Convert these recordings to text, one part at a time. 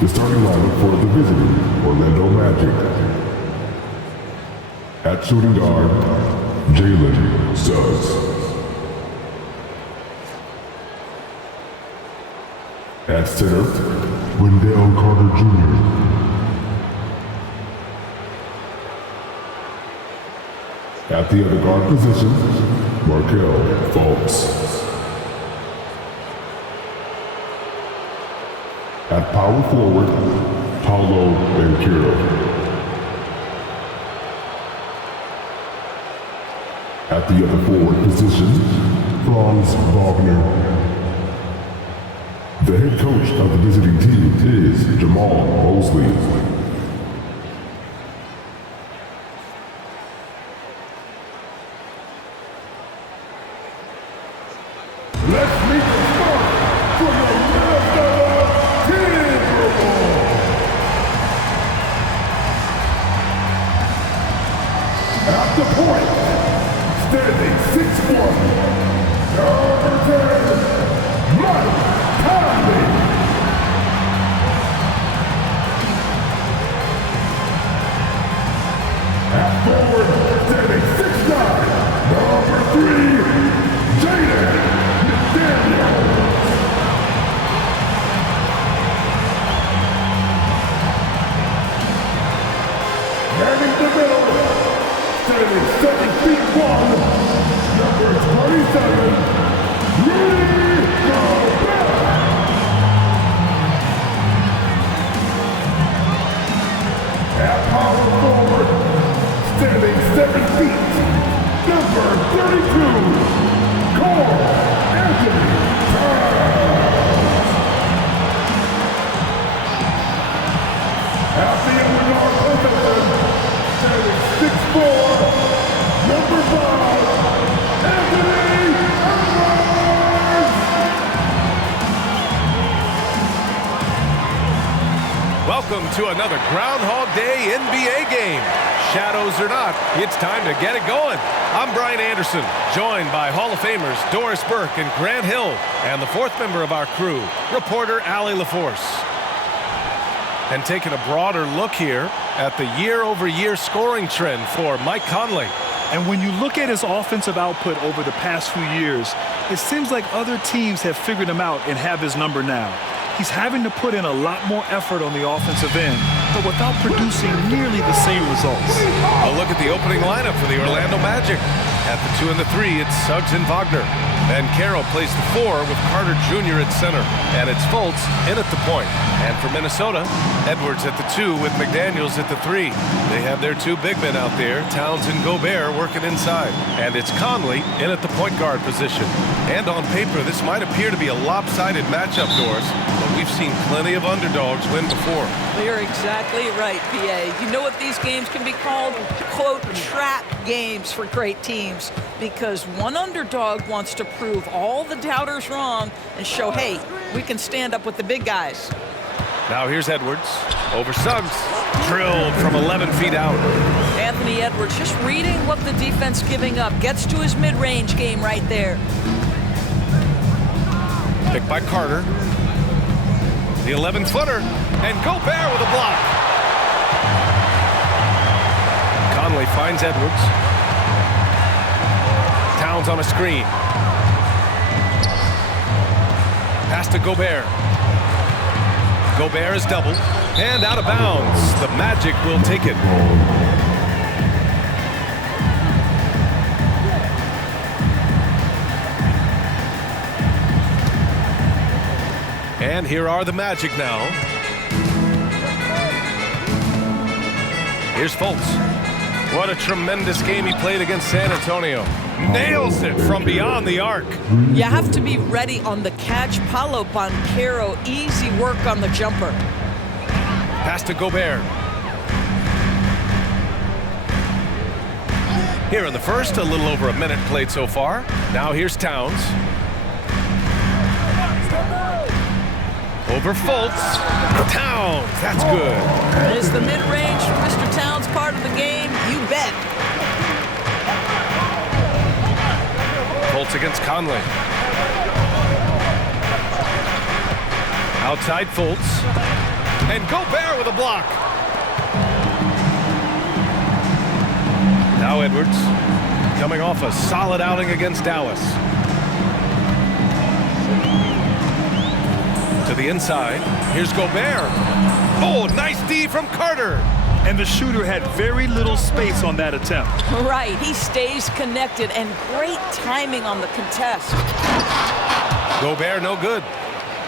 The starting lineup for the visiting Orlando Magic. At shooting guard, Jalen Suggs. At center, Wendell Carter Jr. At the other guard position, Markelle Fultz. At power forward, Paolo Banchero. At the other forward position, Franz Wagner. The head coach of the visiting team is Jamal Mosley. Let's meet the start from the Minnesota Timberwolves. At the point, standing 6'1", number 10, Mike Conley. At forward, standing 6'9", number 3, Jaden McDaniels. Manning the middle, standing 7'1", number 27, Rudy Gobert. At power forward, standing 7 feet, number 32, Carl Anthony Towns. At the other guard position, standing 6'4", number 5, Anthony Edwards. Welcome to another Groundhog Day NBA game. Shadows or not, it's time to get it going. I'm Brian Anderson, joined by Hall of Famers Doris Burke and Grant Hill, and the fourth member of our crew, reporter Allie LaForce. And taking a broader look here at the year-over-year scoring trend for Mike Conley. And when you look at his offensive output over the past few years, it seems like other teams have figured him out and have his number now. He's having to put in a lot more effort on the offensive end, but without producing nearly the same results. A look at the opening lineup for the Orlando Magic. At the 2 and the 3, it's Suggs and Wagner. Banchero plays the 4 with Carter Jr. at center, and it's Fultz in at the point. And for Minnesota, Edwards at the 2 with McDaniels at the 3. They have their 2 big men out there, Towns and Gobert, working inside. And it's Conley in at the point guard position. And on paper, this might appear to be a lopsided matchup, Doris, but we've seen plenty of underdogs win before. You're exactly right, PA. You know what these games can be called? Quote, trap games for great teams, because one underdog wants to prove all the doubters wrong and show, hey, we can stand up with the big guys. Now here's Edwards over Suggs, drilled from 11 feet out. Anthony Edwards just reading what the defense giving up, gets to his mid-range game right there. Picked by Carter. The 11-footer, and Gobert with a block. Conley finds Edwards. Towns on a screen. Pass to Gobert. Gobert is doubled, and out of bounds. The Magic will take it. And here are the Magic now. Here's Fultz. What a tremendous game he played against San Antonio. Nails it from beyond the arc. You have to be ready on the catch. Paolo Banchero, easy work on the jumper. Pass to Gobert. Here in the first, a little over a minute played so far. Now here's Towns. Over Fultz. Towns, that's good. Is the mid-range for Mr. Towns part of the game? You bet. Fultz against Conley. Outside Fultz. And Gobert with a block. Now Edwards, coming off a solid outing against Dallas. To the inside. Here's Gobert. Oh, nice D from Carter. And the shooter had very little space on that attempt. Right, he stays connected, and great timing on the contest. Gobert no good.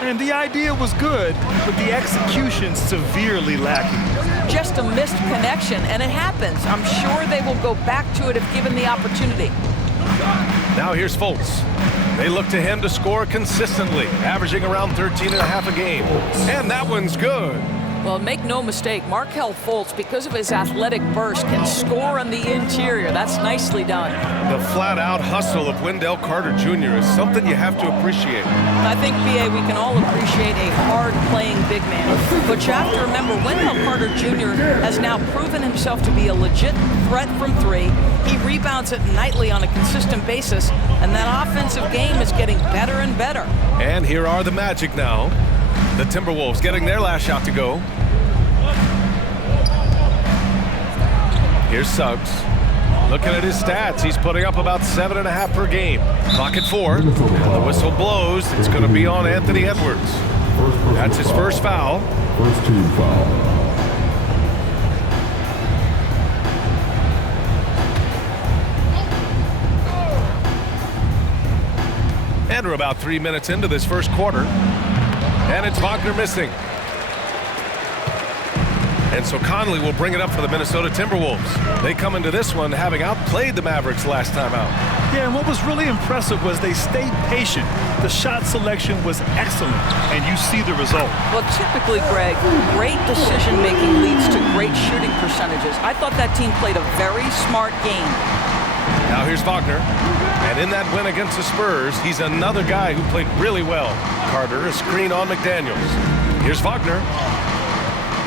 And the idea was good, but the execution severely lacking. Just a missed connection, and it happens. I'm sure they will go back to it if given the opportunity. Now here's Fultz. They look to him to score consistently, averaging around 13.5 a game. And that one's good. Well, make no mistake, Markelle Fultz, because of his athletic burst, can score on the interior. That's nicely done. The flat-out hustle of Wendell Carter Jr. is something you have to appreciate. I think, B.A., we can all appreciate a hard-playing big man. But you have to remember, Wendell Carter Jr. has now proven himself to be a legit threat from three. He rebounds it nightly on a consistent basis, and that offensive game is getting better and better. And here are the Magic now. The Timberwolves getting their last shot to go. Here's Suggs. Looking at his stats, he's putting up about 7.5 per game. Clock at 4. And the whistle blows. It's going to be on Anthony Edwards. That's his first foul. First team foul. And we're about 3 minutes into this first quarter. And it's Wagner missing. And so Conley will bring it up for the Minnesota Timberwolves. They come into this one having outplayed the Mavericks last time out. Yeah, and what was really impressive was they stayed patient. The shot selection was excellent, and you see the result. Well, typically, Greg, great decision-making leads to great shooting percentages. I thought that team played a very smart game. Now here's Wagner. And in that win against the Spurs, he's another guy who played really well. Carter, a screen on McDaniels. Here's Wagner.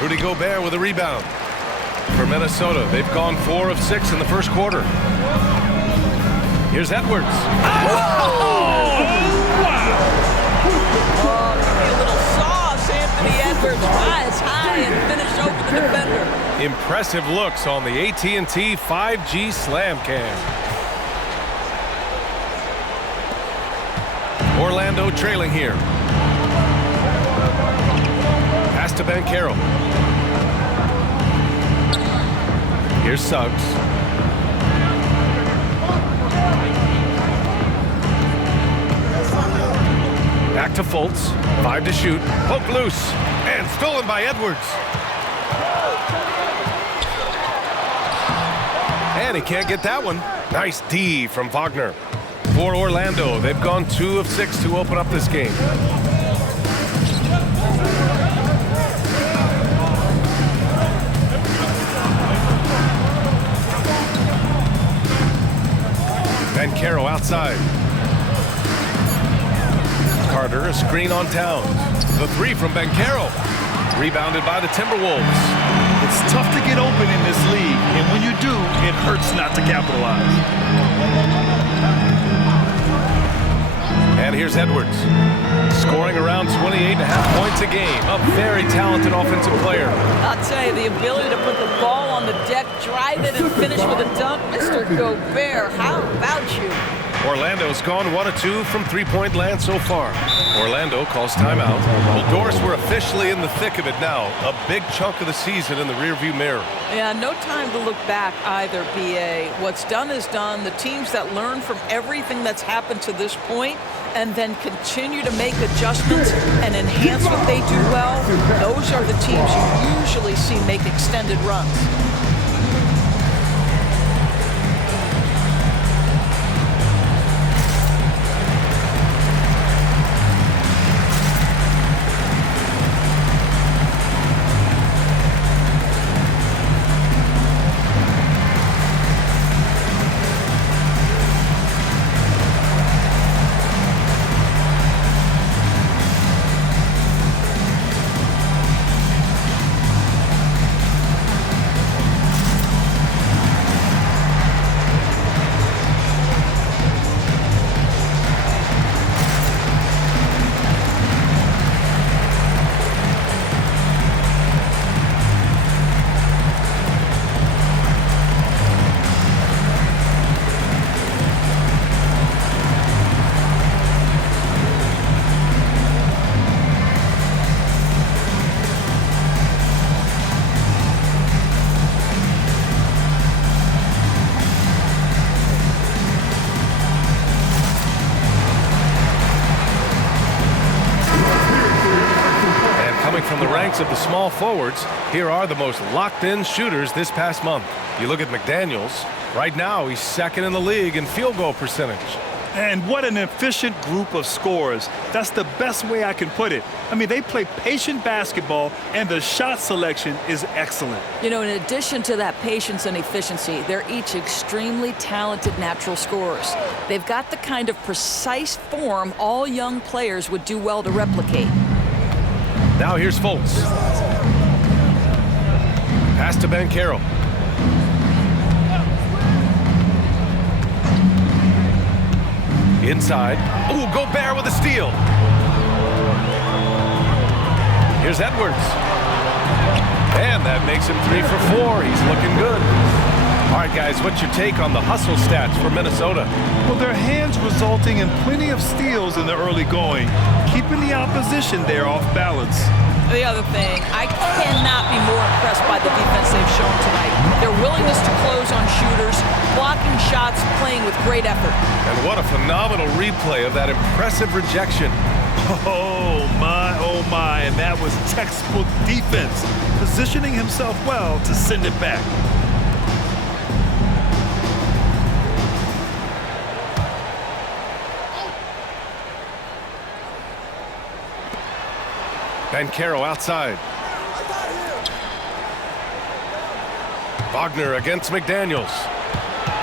Rudy Gobert with a rebound. For Minnesota, they've gone 4 of 6 in the first quarter. Here's Edwards. Oh, a little sauce. Anthony Edwards rise high and finish over the defender. Impressive looks on the AT&T 5G Slam Cam. Orlando trailing here. Pass to Banchero. Here's Suggs. Back to Fultz. 5 to shoot. Poke loose. And stolen by Edwards. And he can't get that one. Nice D from Wagner. For Orlando, they've gone 2 of 6 to open up this game. Banchero outside. Carter, a screen on Towns. The 3 from Banchero. Rebounded by the Timberwolves. It's tough to get open in this league, and when you do, it hurts not to capitalize. And here's Edwards, scoring around 28.5 points a game. A very talented offensive player. I'll tell you, the ability to put the ball on the deck, drive it, and finish with a dunk. Mr. Gobert, how about you? Orlando's gone 1 of 2 from three-point land so far. Orlando calls timeout. Well, Doris, we're officially in the thick of it now. A big chunk of the season in the rearview mirror. Yeah, no time to look back either, B.A. What's done is done. The teams that learn from everything that's happened to this point and then continue to make adjustments and enhance what they do well, those are the teams you usually see make extended runs. from the ranks of the small forwards, here are the most locked-in shooters this past month. You look at McDaniels. Right now, he's second in the league in field goal percentage. And what an efficient group of scorers. That's the best way I can put it. I mean, they play patient basketball, and the shot selection is excellent. You know, in addition to that patience and efficiency, they're each extremely talented natural scorers. They've got the kind of precise form all young players would do well to replicate. Now here's Fultz. Pass to Banchero. Inside. Ooh, Gobert with a steal. Here's Edwards. And that makes him 3 for 4. He's looking good. All right, guys, what's your take on the hustle stats for Minnesota? Well, their hands resulting in plenty of steals in the early going, keeping the opposition there off balance. The other thing, I cannot be more impressed by the defense they've shown tonight. Their willingness to close on shooters, blocking shots, playing with great effort. And what a phenomenal replay of that impressive rejection. Oh my, and that was textbook defense, positioning himself well to send it back. Banchero outside. Wagner against McDaniels.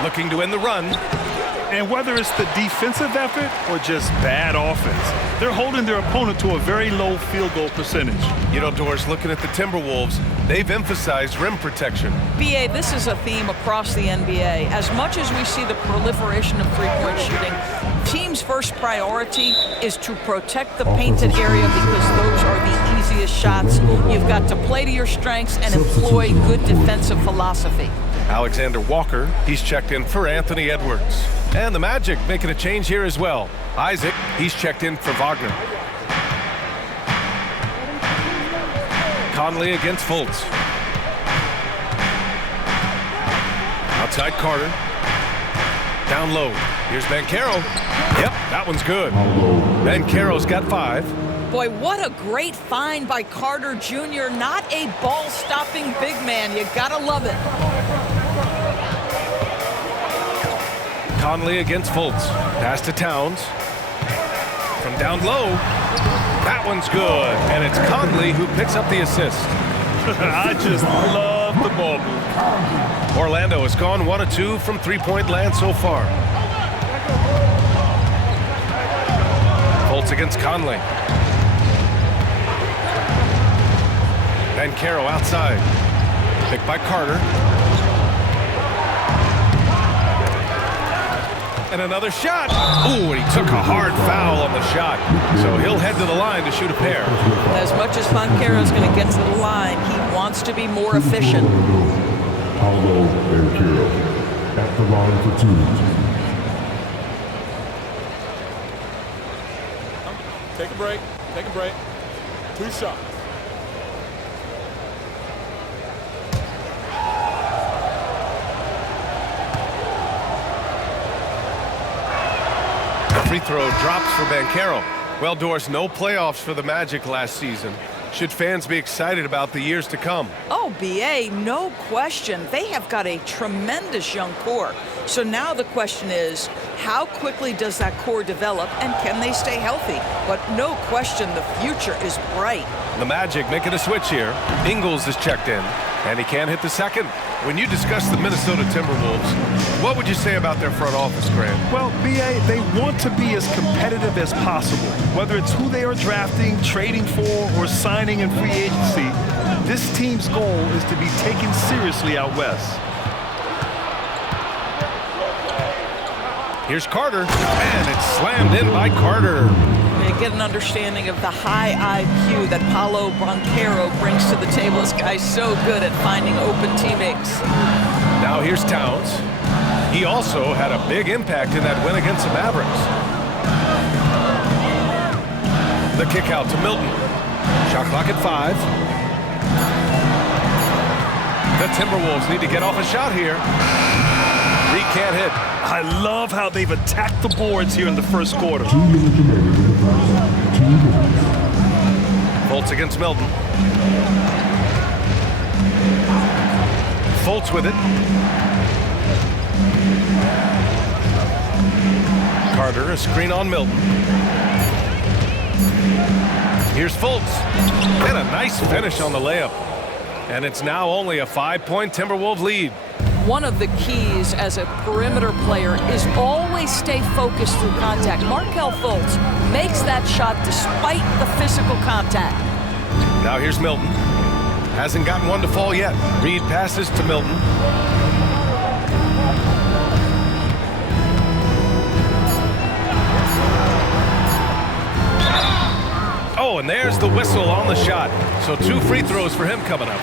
Looking to end the run. And whether it's the defensive effort or just bad offense, they're holding their opponent to a very low field goal percentage. You know, Doris, looking at the Timberwolves, they've emphasized rim protection. BA, this is a theme across the NBA. As much as we see the proliferation of three-point shooting, team's first priority is to protect the painted area because those are the easiest shots. You've got to play to your strengths and employ good defensive philosophy. Alexander Walker, he's checked in for Anthony Edwards. And the Magic making a change here as well. Isaac, he's checked in for Wagner. Conley against Fultz. Outside Carter. Down low. Here's Banchero. Yep, that one's good. Banchero's got 5. Boy, what a great find by Carter Jr. Not a ball-stopping big man. You gotta love it. Conley against Fultz. Pass to Towns. From down low. That one's good. And it's Conley who picks up the assist. I just love the ball move. Orlando has gone 1 of 2 from three-point land so far. Fultz against Conley. Banchero outside. Picked by Carter. And another shot. Ooh, and he took a hard foul on the shot. So he'll head to the line to shoot a pair. As much as Banchero's going to get to the line, he wants to be more efficient. Paolo Banchero at the line for 2. Take a break. Take a break. 2 shots. Free throw drops for Banchero. Well, Doris, no playoffs for the Magic last season. Should fans be excited about the years to come? Oh, BA, no question. They have got a tremendous young core. So now the question is, how quickly does that core develop and can they stay healthy? But no question, the future is bright. The Magic making a switch here. Ingles is checked in, and he can't hit the second. When you discuss the Minnesota Timberwolves, what would you say about their front office, Grant? Well, BA, they want to be as competitive as possible. Whether it's who they are drafting, trading for, or signing in free agency, this team's goal is to be taken seriously out west. Here's Carter, and it's slammed in by Carter. You get an understanding of the high IQ that Paolo Banchero brings to the table. This guy's so good at finding open teammates. Now here's Towns. He also had a big impact in that win against the Mavericks. The kick out to Milton. Shot clock at 5. The Timberwolves need to get off a shot here. Reed can't hit. I love how they've attacked the boards here in the first quarter. 2 minutes remaining in the first. 2 minutes. Fultz against Milton. Fultz with it. Carter, a screen on Milton. Here's Fultz. And a nice finish on the layup. And it's now only a 5-point Timberwolves lead. One of the keys as a perimeter player is always stay focused through contact. Markelle Fultz makes that shot despite the physical contact. Now here's Milton. Hasn't gotten one to fall yet. Reed passes to Milton. Oh, and there's the whistle on the shot. So 2 free throws for him coming up.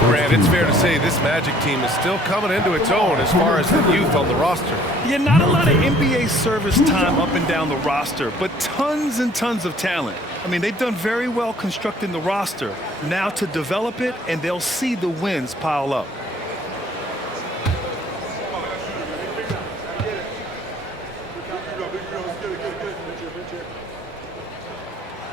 Grant, it's fair to say this Magic team is still coming into its own as far as the youth on the roster. Yeah, not a lot of NBA service time up and down the roster, but tons and tons of talent. I mean, they've done very well constructing the roster. Now to develop it, and they'll see the wins pile up.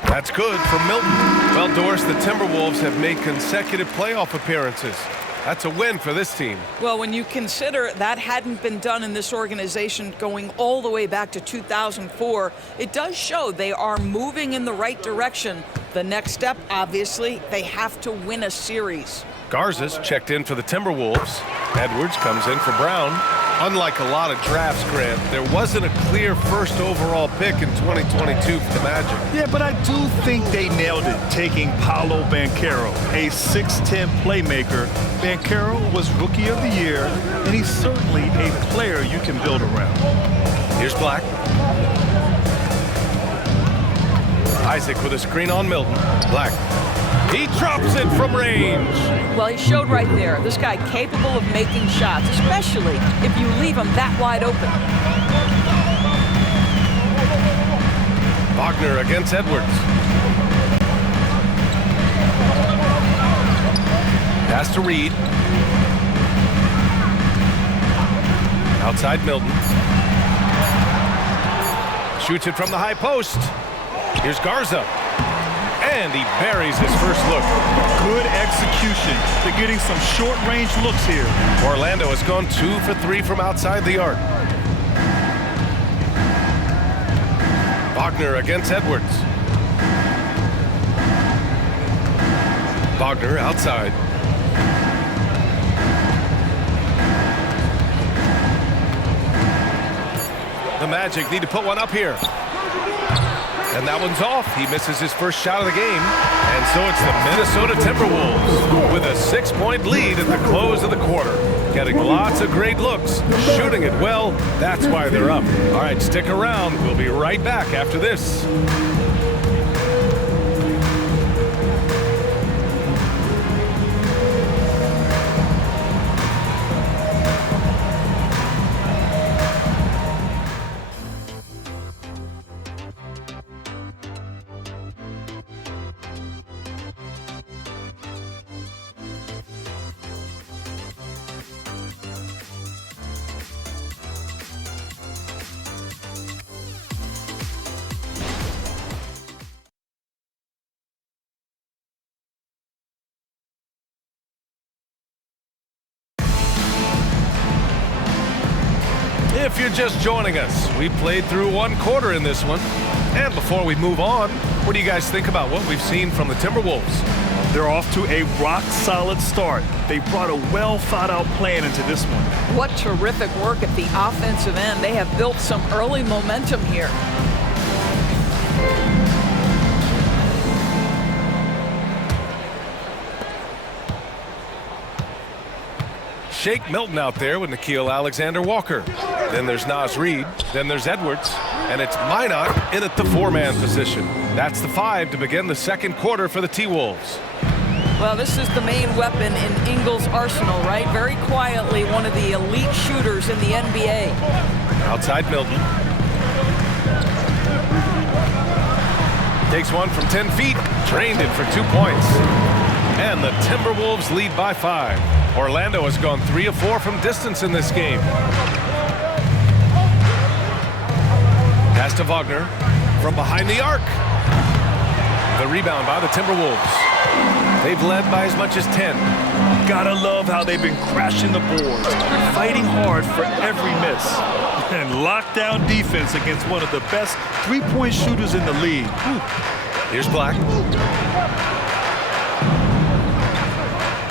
That's good for Milton. Well, Doris, the Timberwolves have made consecutive playoff appearances. That's a win for this team. Well, when you consider that hadn't been done in this organization going all the way back to 2004, it does show they are moving in the right direction. The next step, obviously, they have to win a series. Garza's checked in for the Timberwolves. Edwards comes in for Brown. Unlike a lot of drafts, Grant, there wasn't a clear first overall pick in 2022 for the Magic. Yeah, but I do think they nailed it, taking Paolo Banchero, a 6'10 playmaker. Banchero was Rookie of the Year, and he's certainly a player you can build around. Here's Black. Isaac with a screen on Milton. Black. He drops it from range. Well, he showed right there, this guy capable of making shots, especially if you leave him that wide open. Wagner against Edwards. Pass to Reed. Outside Milton. Shoots it from the high post. Here's Garza. And he buries his first look. Good execution. They're getting some short-range looks here. Orlando has gone 2 for 3 from outside the arc. Wagner against Edwards. Wagner outside. The Magic need to put one up here. And that one's off. He misses his first shot of the game. And so it's the Minnesota Timberwolves with a 6-point lead at the close of the quarter. Getting lots of great looks, shooting it well. That's why they're up. All right, stick around. We'll be right back after this. If you're just joining us, we played through 1 quarter in this one. And before we move on, what do you guys think about what we've seen from the Timberwolves? They're off to a rock-solid start. They brought a well-thought-out plan into this one. What terrific work at the offensive end. They have built some early momentum here. Shake Milton out there with Nickeil Alexander-Walker. Then there's Naz Reid. Then there's Edwards. And it's Minot in at the 4-man position. That's the 5 to begin the second quarter for the T-Wolves. Well, this is the main weapon in Ingles' arsenal, right? Very quietly, one of the elite shooters in the NBA. Outside Milton. Takes one from 10 feet. Drained it for 2 points. And the Timberwolves lead by 5. Orlando has gone 3 of 4 from distance in this game. Pass to Wagner from behind the arc. The rebound by the Timberwolves. They've led by as much as 10. Gotta love how they've been crashing the boards, fighting hard for every miss. And lockdown defense against one of the best three-point shooters in the league. Whew. Here's Black.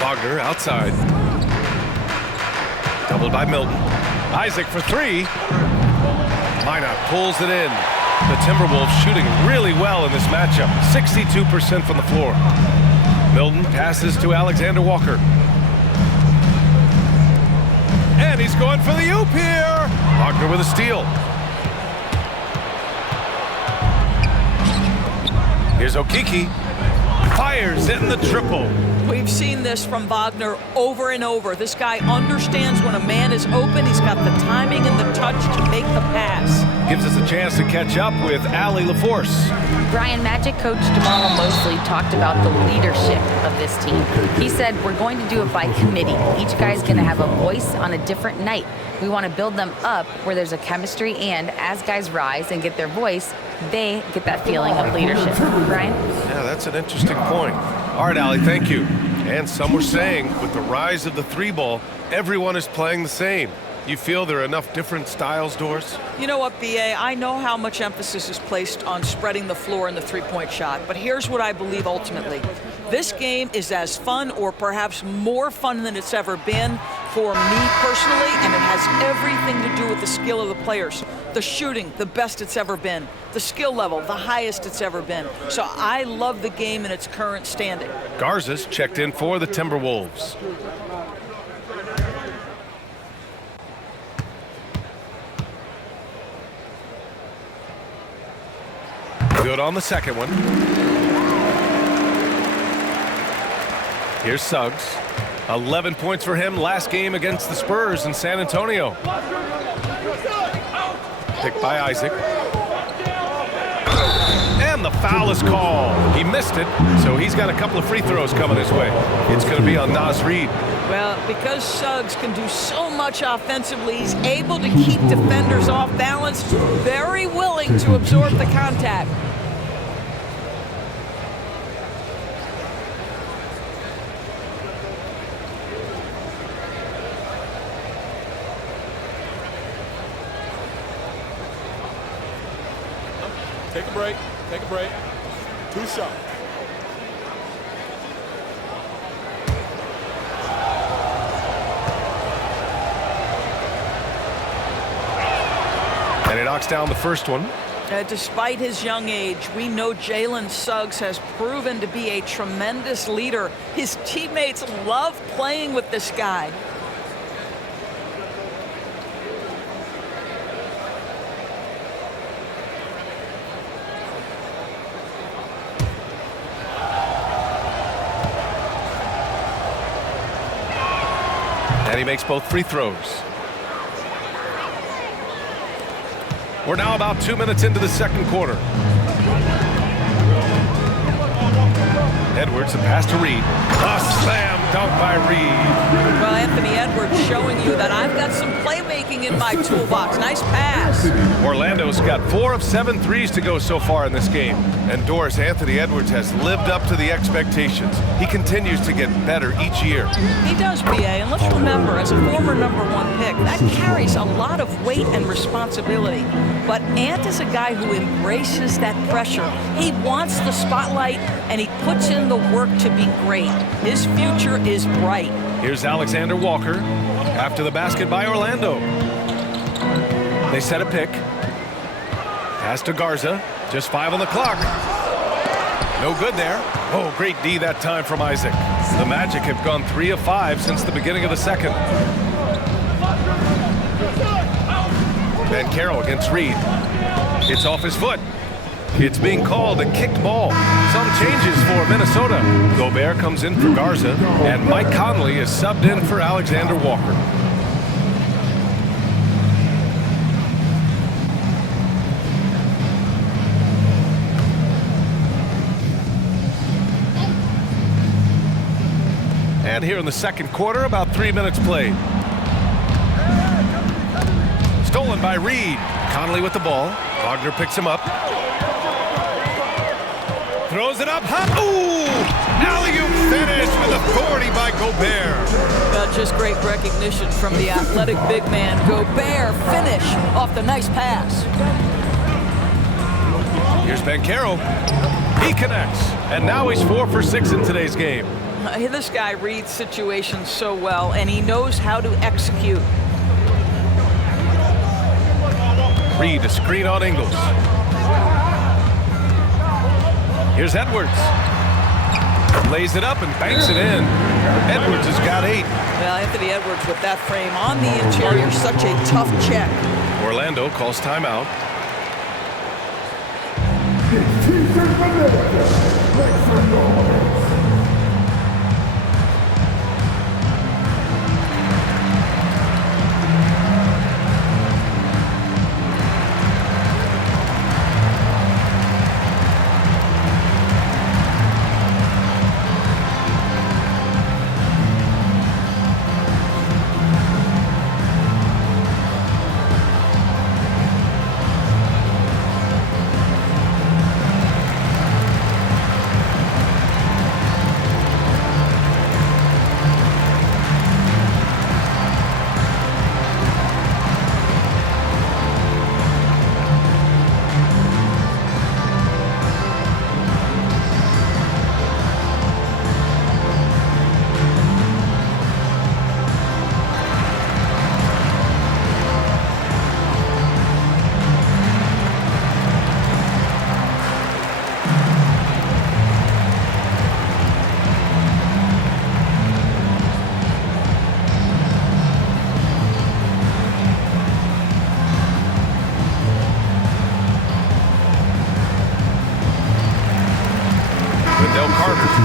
Wagner outside. Doubled by Milton. Isaac for three. Minot pulls it in. The Timberwolves shooting really well in this matchup. 62% from the floor. Milton passes to Alexander Walker. And he's going for the oop here. Wagner with a steal. Here's Okeke. Fires in the triple. We've seen this from Wagner over and over. This guy understands when a man is open. He's got the timing and the touch to make the pass. Gives us a chance to catch up with Allie LaForce. Brian, Magic coach Jamal Mosley talked about the leadership of this team. He said, we're going to do it by committee. Each guy's going to have a voice on a different night. We want to build them up where there's a chemistry, and as guys rise and get their voice, they get that feeling of leadership. Brian? Yeah, that's an interesting point. All right, Allie, thank you. And some were saying with the rise of the three ball, everyone is playing the same. You feel there are enough different styles, Doris? You know what, B.A.? I know how much emphasis is placed on spreading the floor in the three-point shot, but here's what I believe ultimately. This game is as fun or perhaps more fun than it's ever been for me personally, and it has everything to do with the skill of the players. The shooting, the best it's ever been. The skill level, the highest it's ever been. So I love the game in its current standing. Garza's checked in for the Timberwolves. Good on the second one. Here's Suggs. 11 points for him last game against the Spurs in San Antonio. Picked by Isaac. And the foul is called. He missed it, so he's got a couple of free throws coming his way. It's going to be on Naz Reid. Well, because Suggs can do so much offensively, he's able to keep defenders off balance, very willing to absorb the contact. Take a break. Take a break. 2 shots. And he knocks down the first one. Despite his young age, we know Jalen Suggs has proven to be a tremendous leader. His teammates love playing with this guy. And he makes both free throws. We're now about 2 minutes into the second quarter. Edwards, the pass to Reid. A slam dunk by Reid. Well, Anthony Edwards showing you that I've got some playmaking in my toolbox. Nice pass. Orlando's got 4 of 7 threes to go so far in this game. And Doris, Anthony Edwards has lived up to the expectations. He continues to get better each year. He does, B.A. And let's remember, as a former #1 pick, that carries a lot of weight and responsibility. But Ant is a guy who embraces that pressure. He wants the spotlight, and he puts in the work to be great. His future is bright. Here's Alexander Walker after the basket by Orlando. They set a pick. Pass to Garza. Just 5 on the clock. No good there. Oh, great D that time from Isaac. The Magic have gone 3 of 5 since the beginning of the second. And Carroll against Reid. It's off his foot. It's being called a kicked ball. Some changes for Minnesota. Gobert comes in for Garza, and Mike Conley is subbed in for Alexander Walker. And here in the second quarter, about 3 minutes played. Stolen by Reid. Conley with the ball. Wagner picks him up. Throws it up. Ooh! Alley-oop finish with authority by Gobert. Just great recognition from the athletic big man. Gobert finish off the nice pass. Here's Banchero. He connects. And now he's 4 for 6 in today's game. This guy reads situations so well, and he knows how to execute. Reed, a screen on Ingles. Here's Edwards. Lays it up and banks it in. Edwards has got 8. Well, Anthony Edwards with that frame on the interior, such a tough check. Orlando calls timeout.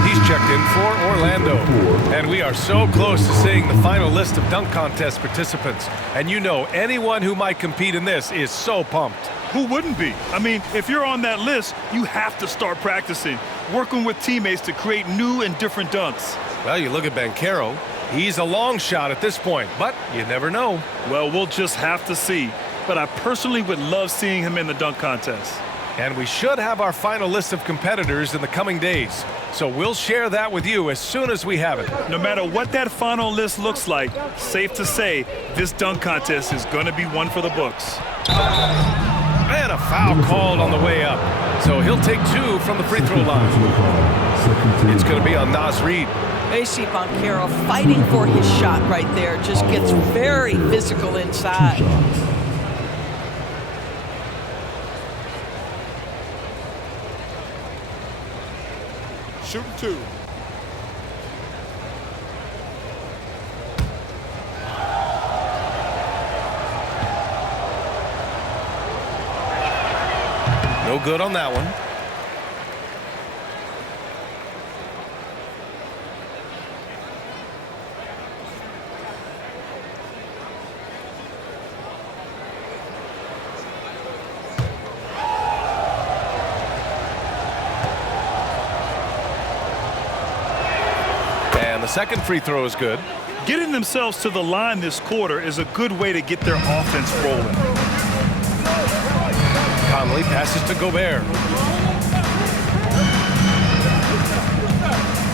He's checked in for Orlando. And we are so close to seeing the final list of dunk contest participants. And you know, anyone who might compete in this is so pumped. Who wouldn't be? I mean, if you're on that list, you have to start practicing, working with teammates to create new and different dunks. Well, you look at Banchero. He's a long shot at this point, but you never know. Well, we'll just have to see. But I personally would love seeing him in the dunk contest. And we should have our final list of competitors in the coming days. So we'll share that with you as soon as we have it. No matter what that final list looks like, safe to say, this dunk contest is going to be one for the books. And a foul called on the way up. So he'll take 2 from the free throw line. It's going to be on Naz Reid. AC Banchero fighting for his shot right there. Just gets very physical inside. Shooting 2. No good on that one. The second free throw is good. Getting themselves to the line this quarter is a good way to get their offense rolling. Conley passes to Gobert.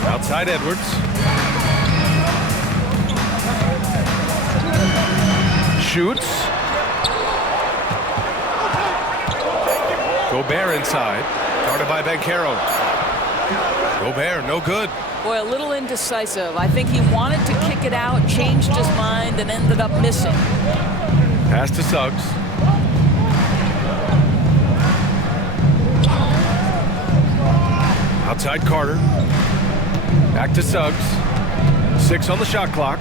Outside Edwards. Shoots. Gobert inside. Guarded by Banchero. Gobert, no good. Boy, a little indecisive. I think he wanted to kick it out, changed his mind, and ended up missing. Pass to Suggs. Outside Carter. Back to Suggs. 6 on the shot clock.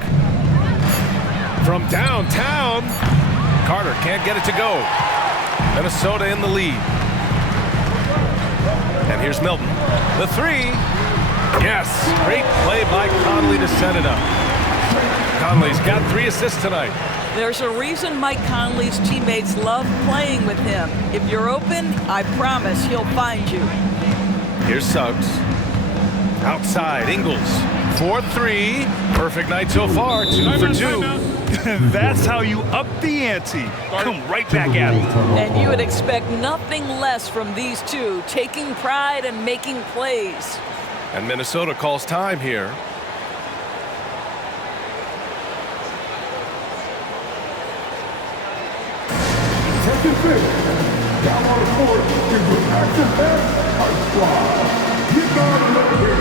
From downtown. Carter can't get it to go. Minnesota in the lead. And here's Milton. The 3. Yes, great play by Conley to set it up. Conley's got 3 assists tonight. There's a reason Mike Conley's teammates love playing with him. If you're open, I promise he'll find you. Here's Suggs. Outside, Ingles. 4-3. Perfect night so far, 2 for 2. That's how you up the ante. Come right back at it. And you would expect nothing less from these two, taking pride and making plays. And Minnesota calls time here. Second pitch. Down on the court is the action pass high squad. Get down left here.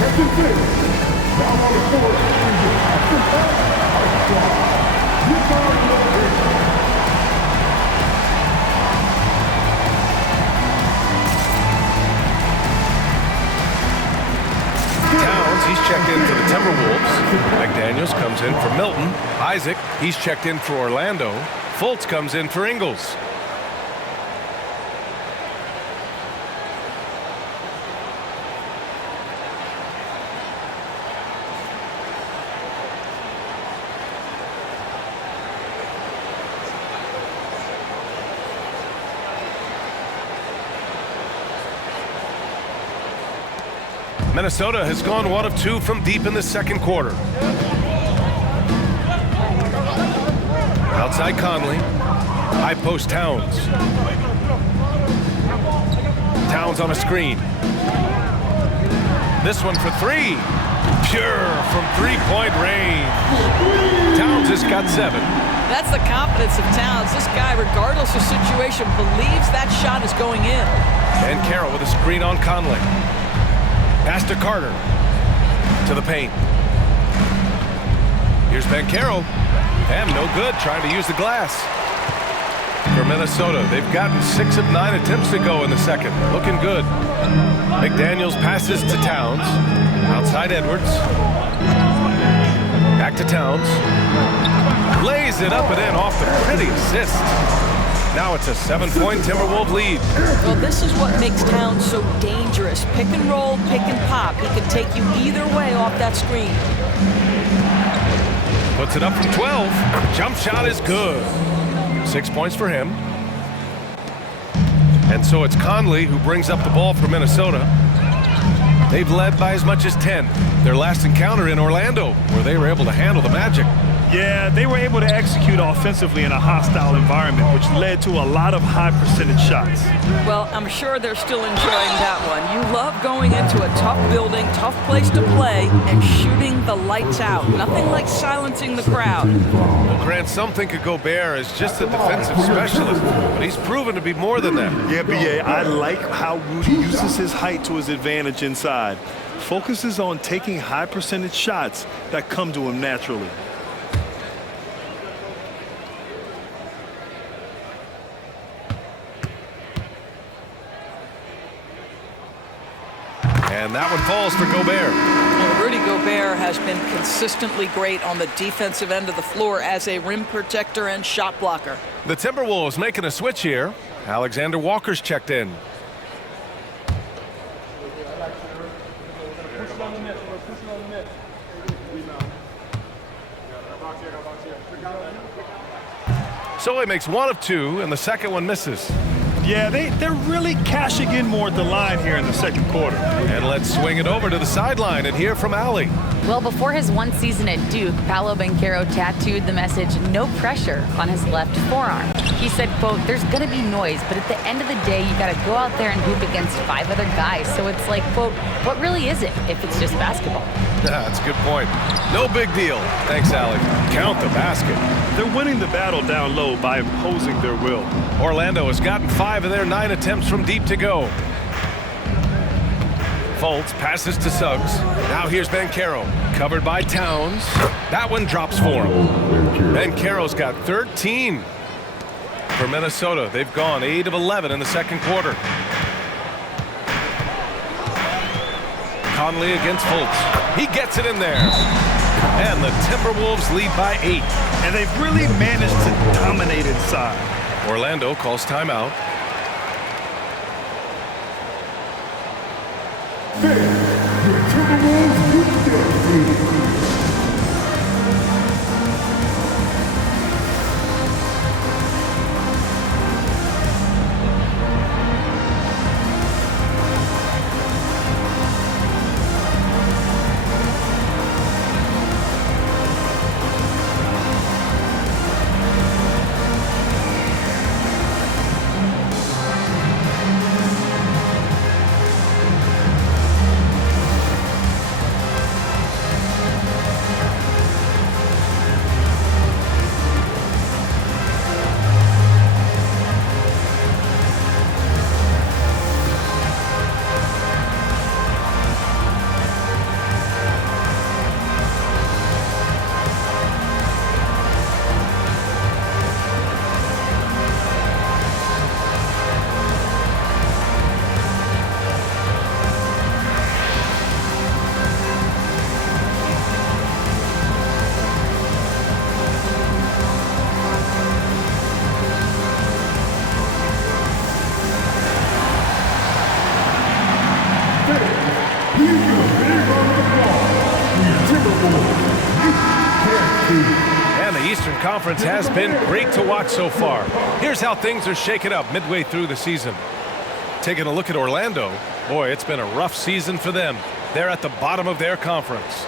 Second pitch. Down on the court is the action pass high squad. Get down left here. Towns, he's checked in for the Timberwolves. McDaniels comes in for Milton. Isaac, he's checked in for Orlando. Fultz comes in for Ingles. Minnesota has gone 1 of 2 from deep in the second quarter. Outside Conley. High post Towns. Towns on a screen. This one for 3. Pure from three-point range. Towns has got 7. That's the confidence of Towns. This guy, regardless of situation, believes that shot is going in. And Carroll with a screen on Conley. Pass to Carter. To the paint. Here's Banchero. And no good, trying to use the glass. For Minnesota, they've gotten 6 of 9 attempts to go in the second. Looking good. McDaniels passes to Towns. Outside Edwards. Back to Towns. Lays it up and in off the pretty assist. Now it's a 7-point Timberwolves lead. Well, this is what makes Towns so dangerous. Pick and roll, pick and pop. He can take you either way off that screen. Puts it up from 12. Jump shot is good. 6 points for him. And so it's Conley who brings up the ball for Minnesota. They've led by as much as 10. Their last encounter in Orlando, where they were able to handle the Magic. Yeah, they were able to execute offensively in a hostile environment, which led to a lot of high percentage shots. Well, I'm sure they're still enjoying that one. You love going into a tough building, tough place to play, and shooting the lights out. Nothing like silencing the crowd. Well, Grant, some think of Gobert as just a defensive specialist, but he's proven to be more than that. Yeah, B.A., I like how Rudy uses his height to his advantage inside. Focuses on taking high percentage shots that come to him naturally. And that one falls for Gobert. Well, Rudy Gobert has been consistently great on the defensive end of the floor as a rim protector and shot blocker. The Timberwolves making a switch here. Alexander Walker's checked in. So he makes 1 of 2, and the second one misses. Yeah, they're really cashing in more at the line here in the second quarter. And let's swing it over to the sideline and hear from Allie. Well, before his one season at Duke, Paolo Banchero tattooed the message, "No pressure," on his left forearm. He said, quote, "There's going to be noise, but at the end of the day, you got to go out there and hoop against 5 other guys. So it's like, quote, what really is it if it's just basketball?" That's a good point. No big deal. Thanks, Allie. Count the basket. They're winning the battle down low by imposing their will. Orlando has gotten 5 of their 9 attempts from deep to go. Fultz passes to Suggs. Now here's Banchero, covered by Towns. That one drops for him. Banchero's got 13 for Minnesota. They've gone 8 of 11 in the second quarter. Conley against Fultz. He gets it in there. And the Timberwolves lead by 8. And they've really managed to dominate inside. Orlando calls timeout. And the Eastern Conference has been great to watch so far. Here's how things are shaken up midway through the season. Taking a look at Orlando, boy, it's been a rough season for them. They're at the bottom of their conference.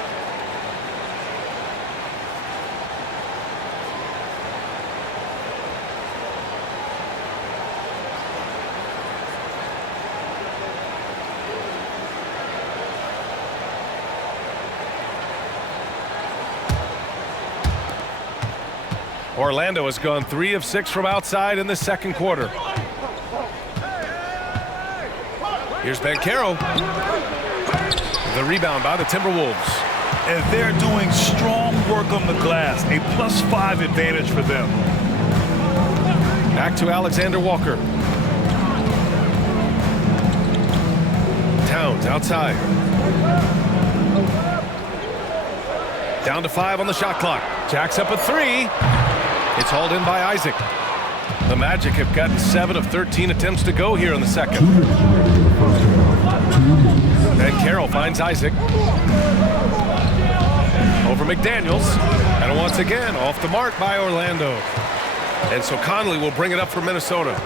Orlando has gone 3 of 6 from outside in the second quarter. Here's Banchero. The rebound by the Timberwolves. And they're doing strong work on the glass. A +5 advantage for them. Back to Alexander Walker. Towns outside. Down to 5 on the shot clock. Jacks up a 3. It's hauled in by Isaac. The Magic have gotten 7 of 13 attempts to go here in the second. Banchero finds Isaac. Over McDaniels. And once again, off the mark by Orlando. And so Conley will bring it up for Minnesota.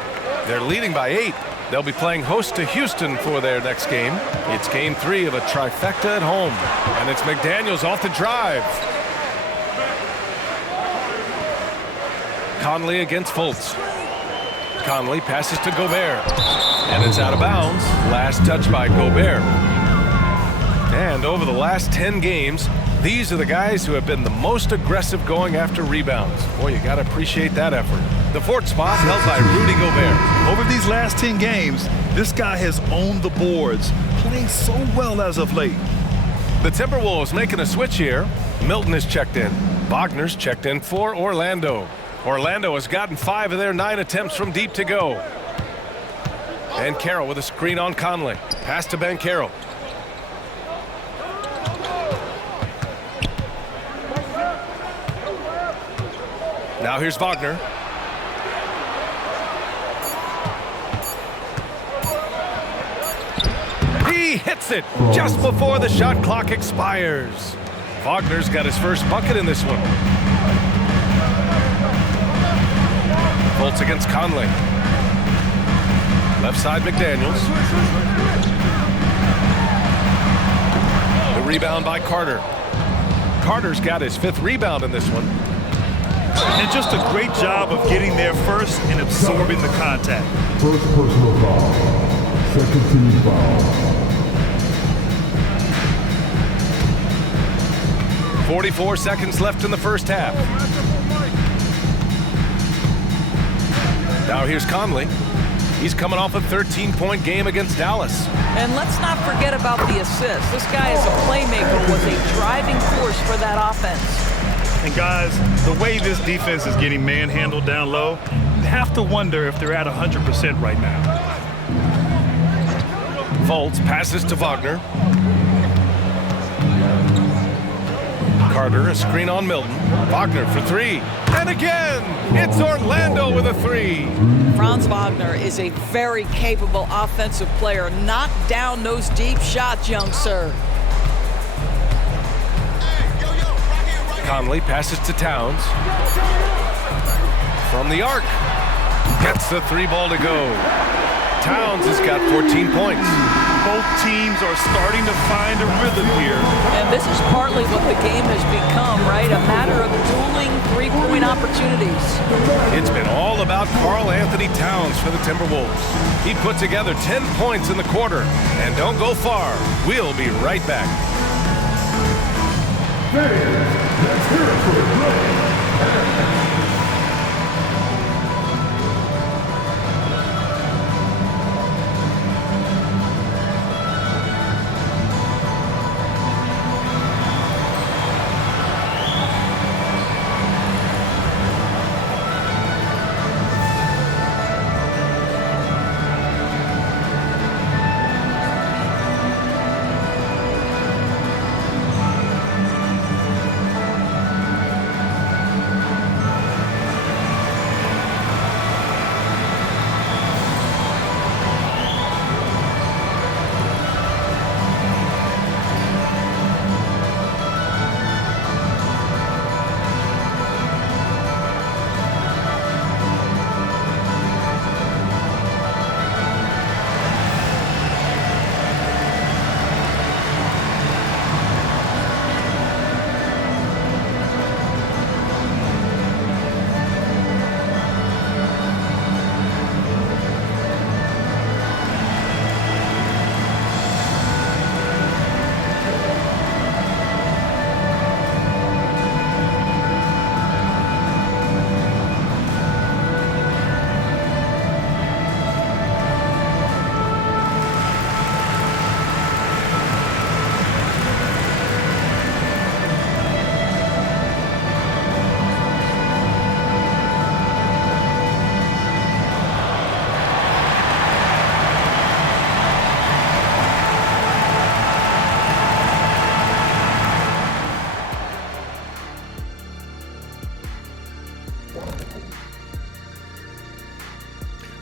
They're leading by 8. They'll be playing host to Houston for their next game. It's game 3 of a trifecta at home. And it's McDaniels off the drive. Conley against Fultz. Conley passes to Gobert. And it's out of bounds. Last touch by Gobert. And over the last 10 games, these are the guys who have been the most aggressive going after rebounds. Boy, you got to appreciate that effort. The 4th spot held by Rudy Gobert. Over these last 10 games, this guy has owned the boards, playing so well as of late. The Timberwolves making a switch here. Milton is checked in. Wagner's checked in for Orlando. Orlando has gotten 5 of their 9 attempts from deep to go. Banchero with a screen on Conley. Pass to Banchero. Now here's Wagner. He hits it just before the shot clock expires. Wagner's got his first bucket in this one. Fultz against Conley. Left side McDaniels. The rebound by Carter. Carter's got his 5th rebound in this one. And just a great job of getting there first and absorbing the contact. First personal foul. Second team foul. 44 seconds left in the first half. Now here's Conley. He's coming off a 13-point game against Dallas. And let's not forget about the assist. This guy is a playmaker, was a driving force for that offense. And guys, the way this defense is getting manhandled down low, you have to wonder if they're at 100% right now. Fultz passes to Wagner. Carter, a screen on Milton. Wagner for three. And again, it's Orlando with a three. Franz Wagner is a very capable offensive player. Knock down those deep shots, young sir. Conley passes to Towns. From the arc. Gets the three ball to go. Towns has got 14 points. Both teams are starting to find a rhythm here. And this is partly what the game has become, right? A matter of dueling three-point opportunities. It's been all about Karl Anthony Towns for the Timberwolves. He put together 10 points in the quarter. And don't go far. We'll be right back. Let's hear it for the play.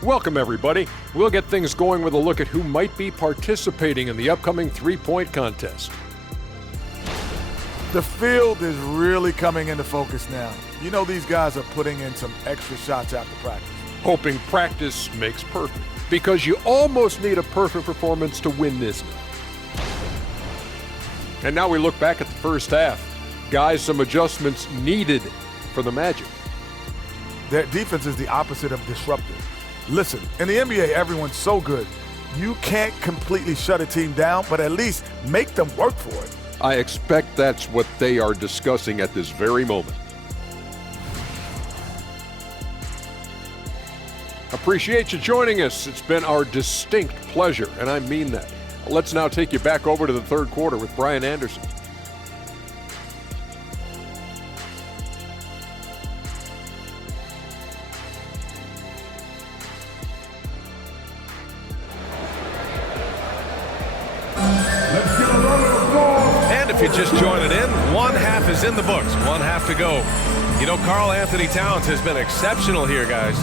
Welcome, everybody. We'll get things going with a look at who might be participating in the upcoming three-point contest. The field is really coming into focus now. You know these guys are putting in some extra shots after practice. Hoping practice makes perfect, because you almost need a perfect performance to win this now. And now we look back at the first half. Guys, some adjustments needed for the Magic. Their defense is the opposite of disruptive. Listen, in the NBA, everyone's so good. You can't completely shut a team down, but at least make them work for it. I expect that's what they are discussing at this very moment. Appreciate you joining us. It's been our distinct pleasure, and I mean that. Let's now take you back over to the third quarter with Brian Anderson. If you're just joining in, one half is in the books, one half to go. You know, Karl Anthony Towns has been exceptional here, guys.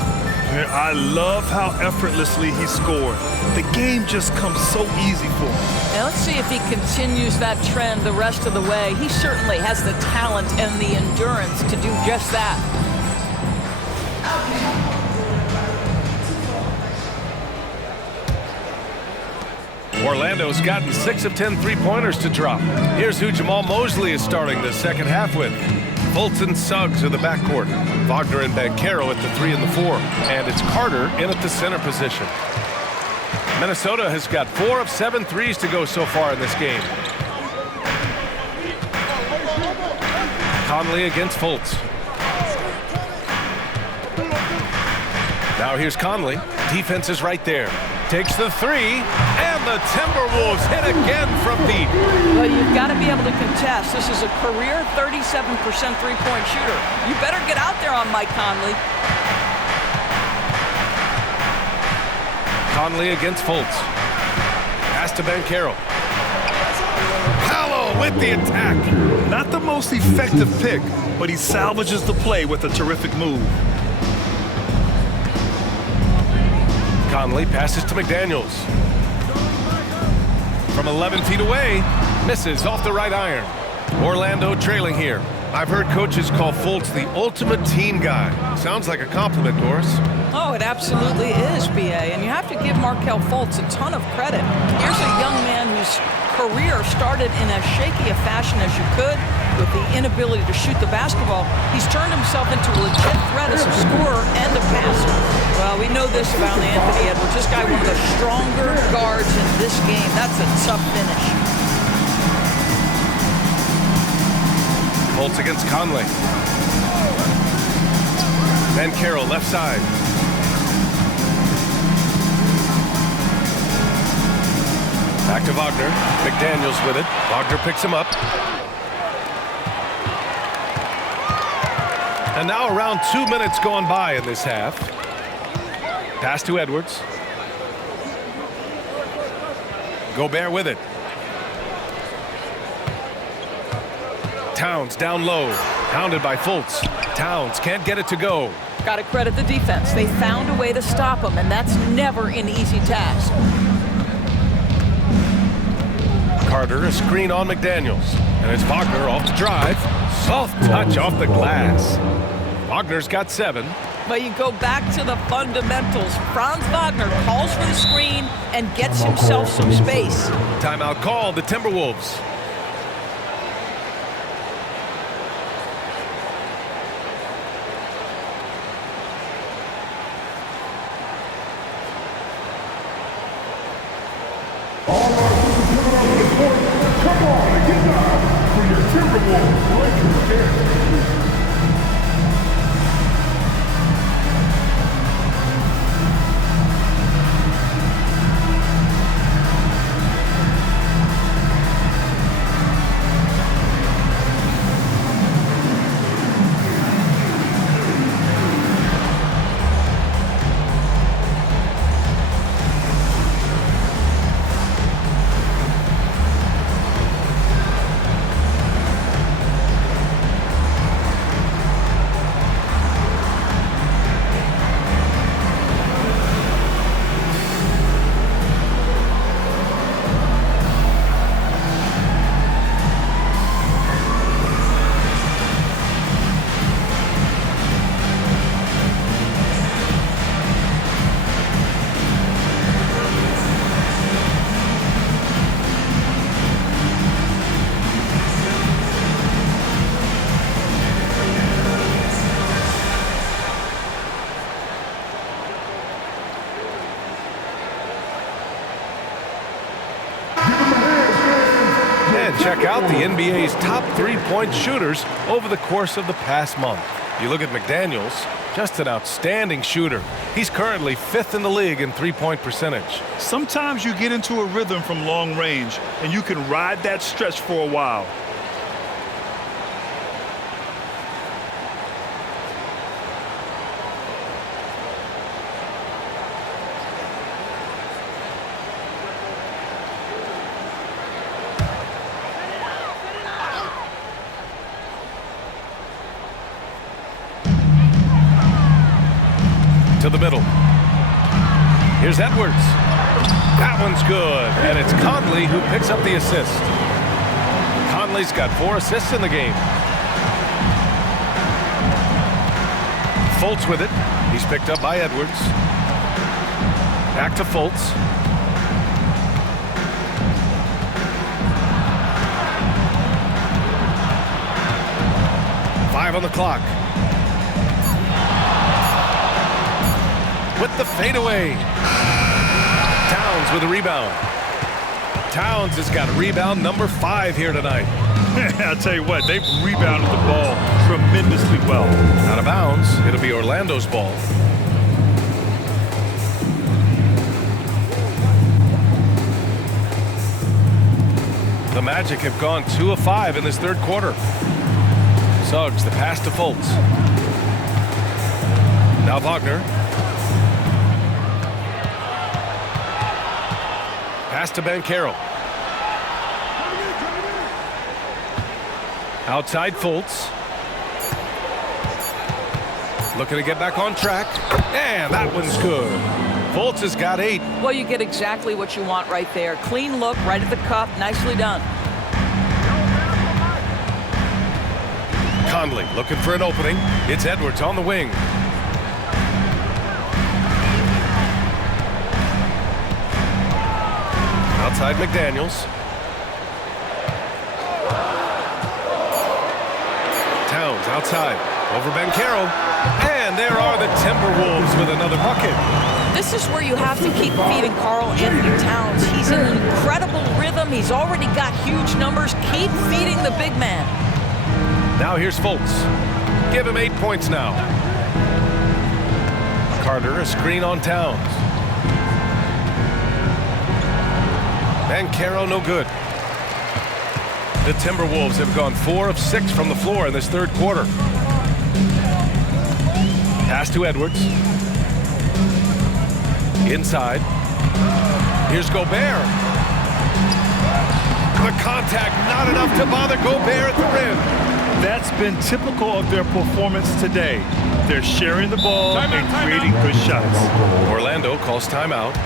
I love how effortlessly he scored. The game just comes so easy for him. Now let's see if he continues that trend the rest of the way. He certainly has the talent and the endurance to do just that. Orlando's gotten 6 of 10 three-pointers to drop. Here's who Jamal Mosley is starting the second half with. Fultz and Suggs are the backcourt. Wagner and Banchero at the 3 and the 4. And it's Carter in at the center position. Minnesota has got 4 of 7 threes to go so far in this game. Conley against Fultz. Now here's Conley. defense is right there. Takes the three, and the Timberwolves hit again from deep. Well, you've got to be able to contest. This is a career 37% three-point shooter. You better get out there on Mike Conley. Conley against Fultz. Pass to Ben Carroll. Paolo with the attack. Not the most effective pick, but he salvages the play with a terrific move. Conley passes to McDaniels. From 11 feet away, misses off the right iron. Orlando trailing here. I've heard coaches call Fultz the ultimate team guy. Sounds like a compliment, Doris. Oh, it absolutely is, B.A., and you have to give Markelle Fultz a ton of credit. Here's a young man whose career started in as shaky a fashion as you could. With the inability to shoot the basketball, he's turned himself into a legit threat as a scorer and a passer. Well, we know this about Anthony Edwards. This guy, one of the stronger guards in this game. That's a tough finish. Fultz against Conley. Ben Carroll, left side. Back to Wagner. McDaniels with it. Wagner picks him up. And now around 2 minutes gone by in this half. Pass to Edwards. Gobert with it. Towns down low. Hounded by Fultz. Towns can't get it to go. Got to credit the defense. They found a way to stop him, and that's never an easy task. Carter, a screen on McDaniels. And it's Wagner off the drive. Soft touch off the glass. Wagner's got 7. But you go back to the fundamentals. Franz Wagner calls for the screen and gets himself some space. Timeout called, the Timberwolves. Come on, get down for your Timberwolves Lakers game. Check out the NBA's top three-point shooters over the course of the past month. You look at McDaniels, just an outstanding shooter. He's currently 5th in the league in three-point percentage. Sometimes you get into a rhythm from long range, and you can ride that stretch for a while. To the middle. Here's Edwards. That one's good, and it's Conley who picks up the assist. Conley's got 4 assists in the game. Fultz with it. He's picked up by Edwards. Back to Fultz. Five on the clock. With the fadeaway. Towns with a rebound. Towns has got rebound number 5 here tonight. I'll tell you what, they've rebounded the ball tremendously well. Out of bounds, it'll be Orlando's ball. Magic have gone 2 of 5 in this third quarter. Suggs, the pass to Fultz. Now Wagner. Pass to Banchero. Outside Fultz. Looking to get back on track. And that one's good. Fultz has got 8. Well, you get exactly what you want right there. Clean look, right at the cup. Nicely done. Conley looking for an opening. It's Edwards on the wing. Outside McDaniels. Towns outside. Over Banchero. And there are the Timberwolves with another bucket. This is where you have to keep feeding Karl Anthony Towns. He's in an incredible rhythm. He's already got huge numbers. Keep feeding the big man. Now here's Fultz. Give him 8 points now. Carter, a screen on Towns. Banchero, no good. The Timberwolves have gone 4 of 6 from the floor in this third quarter. Pass to Edwards. Inside. Here's Gobert. The contact, not enough to bother Gobert at the rim. That's been typical of their performance today. They're sharing the ball and creating good shots. Orlando calls timeout.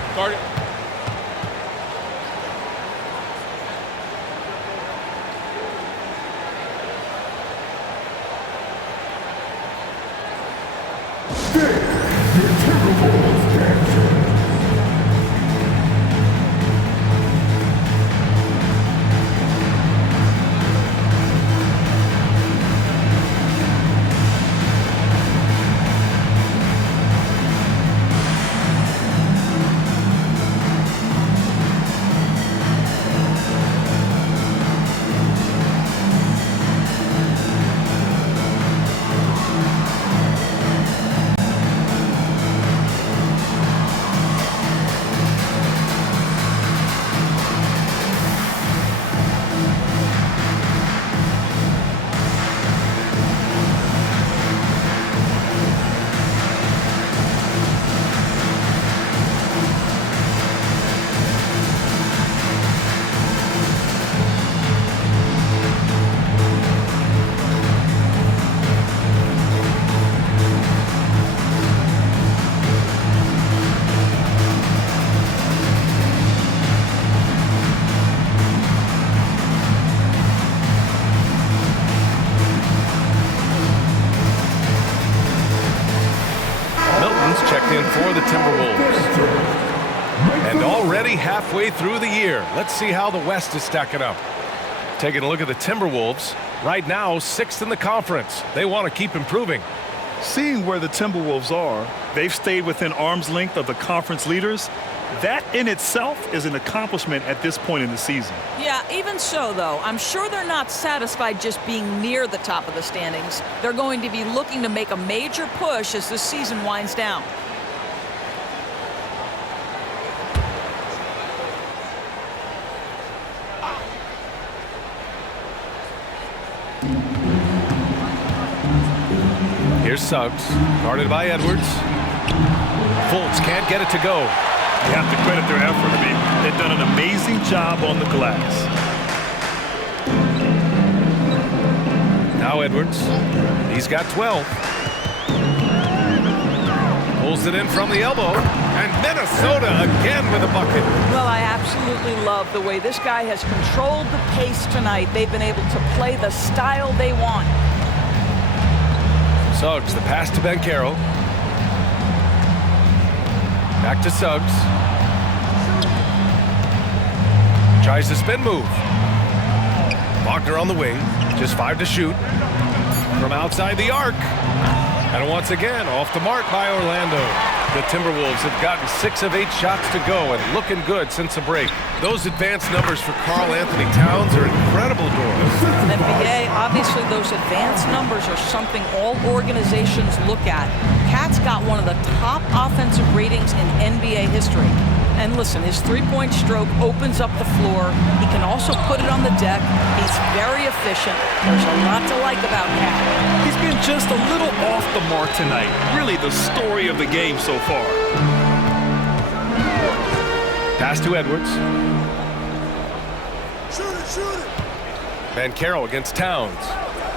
For the Timberwolves. And already halfway through the year, let's see how the West is stacking up. Taking a look at the Timberwolves, right now 6th in the conference. They want to keep improving. Seeing where the Timberwolves are, they've stayed within arm's length of the conference leaders. That in itself is an accomplishment at this point in the season. Yeah, even so, though, I'm sure they're not satisfied just being near the top of the standings. They're going to be looking to make a major push as the season winds down. Here's Suggs, guarded by Edwards. Fultz can't get it to go. You have to credit their effort. I mean, they've done an amazing job on the glass. Now Edwards. He's got 12. Pulls it in from the elbow. And Minnesota again with a bucket. Well, I absolutely love the way this guy has controlled the pace tonight. They've been able to play the style they want. Suggs, the pass to Banchero. Back to Suggs. Tries the spin move. Wagner on the wing. Just 5 to shoot. From outside the arc. And once again, off the mark by Orlando. The Timberwolves have gotten 6 of 8 shots to go and looking good since the break. Those advanced numbers for Karl Anthony Towns are incredible, Doris. NBA, obviously those advanced numbers are something all organizations look at. Cat's got one of the top offensive ratings in NBA history. And listen, his three-point stroke opens up the floor. He can also put it on the deck. He's very efficient. There's a lot to like about Cat. He's been just a little off the mark tonight. Really the story of the game so far. Pass to Edwards. Shoot it. Banchero against Towns.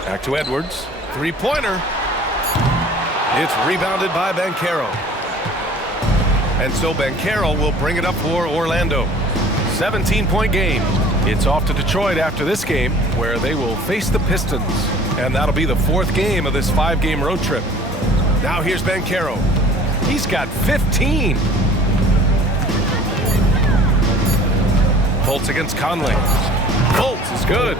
Back to Edwards. Three-pointer. It's rebounded by Banchero. And so Banchero will bring it up for Orlando. 17-point game. It's off to Detroit after this game, where they will face the Pistons. And that'll be the 4th game of this 5-game road trip. Now here's Banchero. He's got 15. Fultz against Conley. Fultz is good.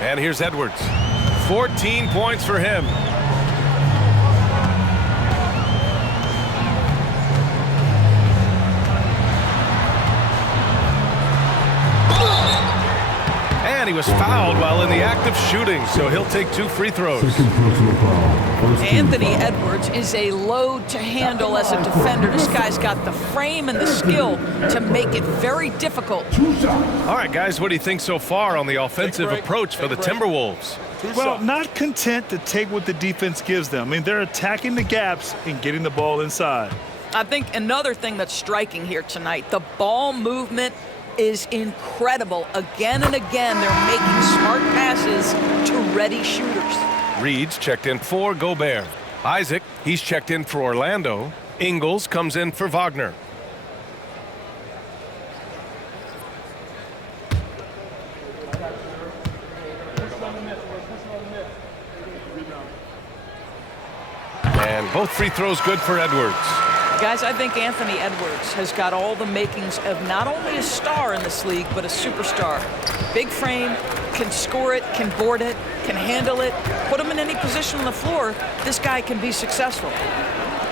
And here's Edwards. 14 points for him. And he was fouled while in the act of shooting, so he'll take 2 free throws. Anthony Edwards is a load to handle as a defender. This guy's got the frame and the skill to make it very difficult. All right, guys, what do you think so far on the offensive approach for the Timberwolves? Well, not content to take what the defense gives them. I mean, they're attacking the gaps and getting the ball inside. I think another thing that's striking here tonight, the ball movement is incredible. Again and again, they're making smart passes to ready shooters. Reed's checked in for Gobert. Isaac, he's checked in for Orlando. Ingles comes in for Wagner. And both free throws good for Edwards. Guys, I think Anthony Edwards has got all the makings of not only a star in this league, but a superstar. Big frame, can score it, can board it, can handle it. Put him in any position on the floor, this guy can be successful.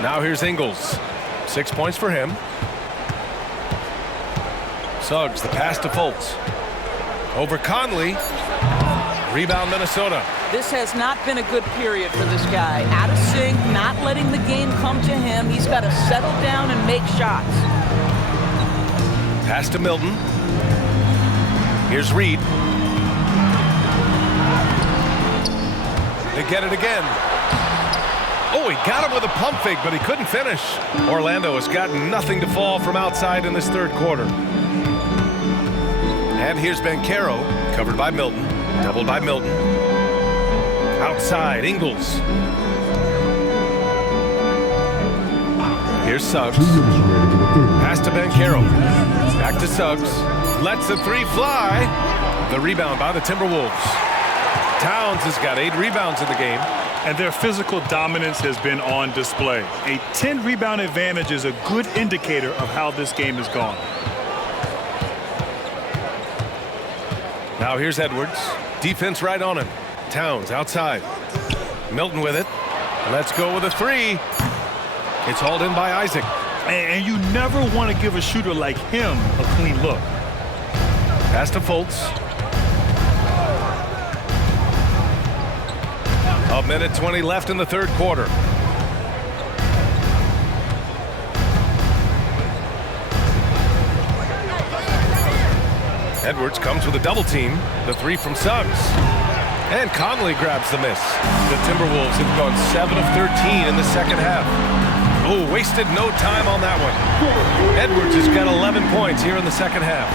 Now here's Ingles. 6 points for him. Suggs, the pass to Fultz. Over Conley. Rebound Minnesota. This has not been a good period for this guy. Out of sync, not letting the game come to him. He's got to settle down and make shots. Pass to Milton. Here's Reed. They get it again. Oh, he got him with a pump fake, but he couldn't finish. Orlando has gotten nothing to fall from outside in this 3rd quarter. And here's Banchero, covered by Milton. Doubled by Milton. Outside, Ingles. Here's Suggs. Pass to Banchero. Back to Suggs. Lets the 3 fly. The rebound by the Timberwolves. Towns has got 8 rebounds in the game. And their physical dominance has been on display. A 10-rebound advantage is a good indicator of how this game has gone. Now here's Edwards. Defense right on him. Towns outside. Milton with it. Let's go with a 3. It's hauled in by Isaac. And you never want to give a shooter like him a clean look. Pass to Fultz. A minute 20 left in the 3rd quarter. Edwards comes with a double team. The 3 from Suggs. And Conley grabs the miss. The Timberwolves have gone 7 of 13 in the 2nd half. Oh, wasted no time on that one. Edwards has got 11 points here in the 2nd half.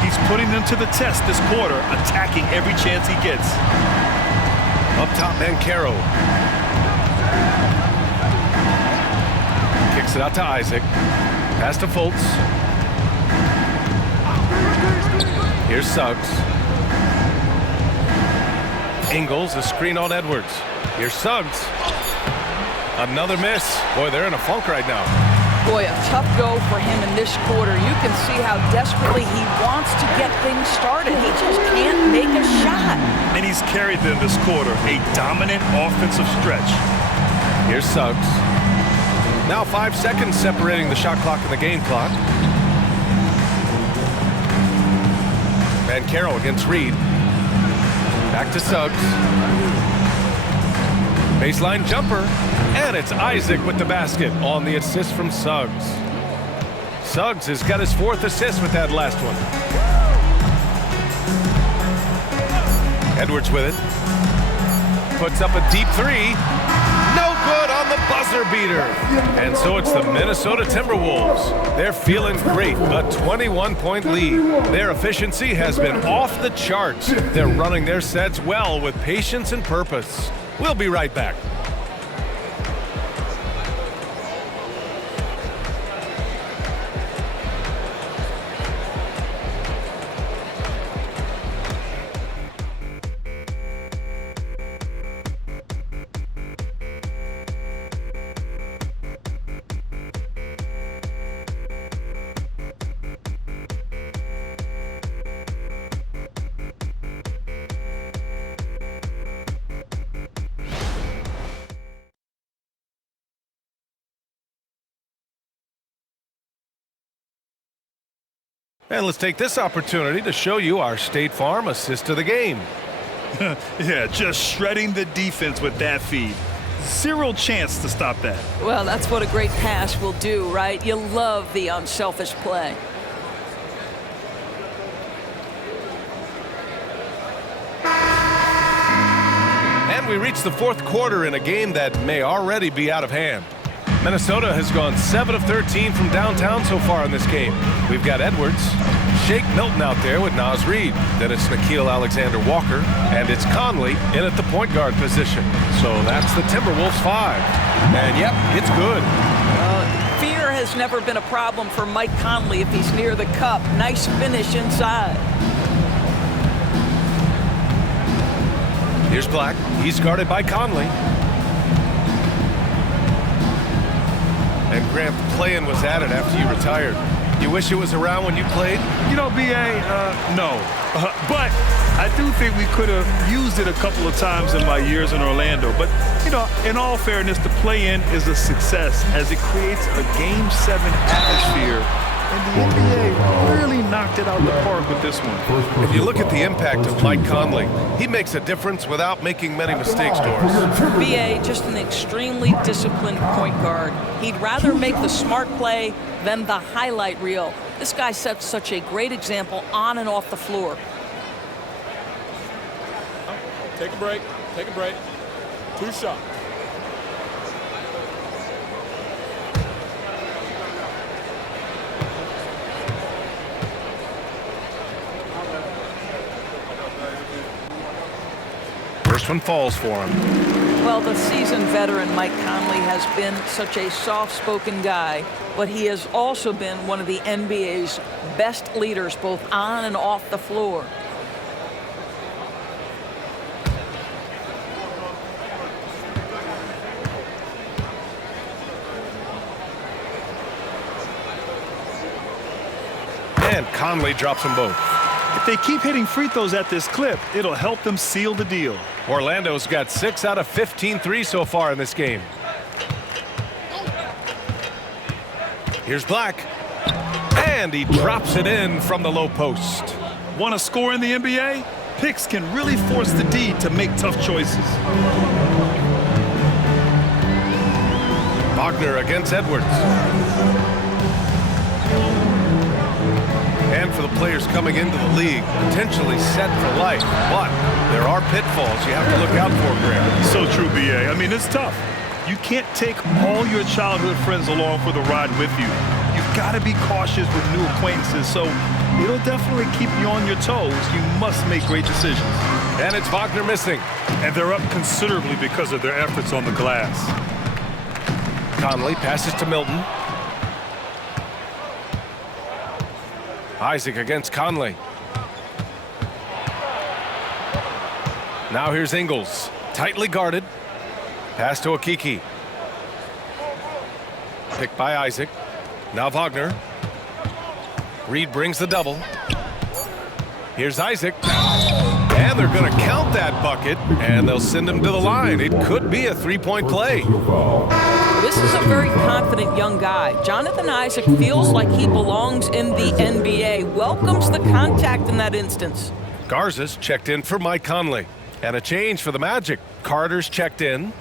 He's putting them to the test this quarter, attacking every chance he gets. Up top, Banchero. Kicks it out to Isaac. Pass to Fultz. Here's Suggs. Ingles, a screen on Edwards. Here's Suggs. Another miss. Boy, they're in a funk right now. Boy, a tough go for him in this quarter. You can see how desperately he wants to get things started. He just can't make a shot. And he's carried them this quarter, a dominant offensive stretch. Here's Suggs. Now 5 seconds separating the shot clock and the game clock. And Carroll against Reed. Back to Suggs. Baseline jumper. And it's Isaac with the basket on the assist from Suggs. Suggs has got his 4th assist with that last one. Edwards with it. Puts up a deep 3. No good on the buzzer beater. And so it's the Minnesota Timberwolves. They're feeling great. A 21-point lead. Their efficiency has been off the charts. They're running their sets well with patience and purpose. We'll be right back. And let's take this opportunity to show you our State Farm assist of the game. Yeah, just shredding the defense with that feed. Zero chance to stop that. Well, that's what a great pass will do, right? You love the unselfish play. And we reach the 4th quarter in a game that may already be out of hand. Minnesota has gone 7 of 13 from downtown so far in this game. We've got Edwards, Shake Milton out there with Naz Reid. Then it's Nickeil Alexander-Walker, and it's Conley in at the point guard position. So that's the Timberwolves 5. And yep, it's good. Fear has never been a problem for Mike Conley if he's near the cup. Nice finish inside. Here's Black. He's guarded by Conley. And Grant, playing was added after you retired. You wish it was around when you played? You know, B.A., no. But I do think we could have used it a couple of times in my years in Orlando. But, you know, in all fairness, the play-in is a success as it creates a Game 7 atmosphere. And the NBA really knocked it out of the park with this one. If you look at the impact of Mike Conley, he makes a difference without making many mistakes, Doris. B.A., just an extremely disciplined point guard. He'd rather make the smart play than the highlight reel. This guy sets such a great example on and off the floor. Take a break. Take a break. 2 shots. First one falls for him. Well, the seasoned veteran Mike Conley has been such a soft-spoken guy, but he has also been one of the NBA's best leaders, both on and off the floor. And Conley drops them both. If they keep hitting free throws at this clip, it'll help them seal the deal. Orlando's got 6 out of 15 threes so far in this game. Here's Black. And he drops it in from the low post. Want to score in the NBA? Picks can really force the D to make tough choices. Wagner against Edwards. And for the players coming into the league, potentially set for life. But there are pitfalls you have to look out for, Graham. So true, B.A. I mean, it's tough. You can't take all your childhood friends along for the ride with you. You've got to be cautious with new acquaintances, so it'll definitely keep you on your toes. You must make great decisions. And it's Wagner missing. And they're up considerably because of their efforts on the glass. Conley passes to Milton. Isaac against Conley. Now here's Ingles. Tightly guarded. Pass to Okiki. Picked by Isaac. Now Wagner. Reed brings the double. Here's Isaac. And they're going to count that bucket, and they'll send him to the line. It could be a three-point play. This is a very confident young guy. Jonathan Isaac feels like he belongs in the NBA. Welcomes the contact in that instance. Garza's checked in for Mike Conley. And a change for the Magic. Carter's checked in.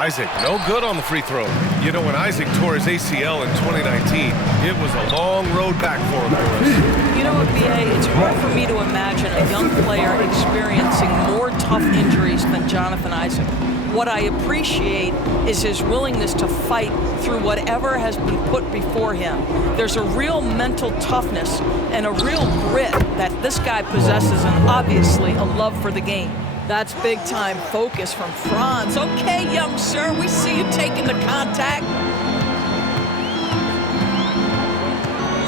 Isaac, no good on the free throw. You know, when Isaac tore his ACL in 2019, it was a long road back for him, boys. You know what, B.A., it's hard for me to imagine a young player experiencing more tough injuries than Jonathan Isaac. What I appreciate is his willingness to fight through whatever has been put before him. There's a real mental toughness and a real grit that this guy possesses, and obviously a love for the game. That's big-time focus from Franz. Okay, young sir, we see you taking the contact.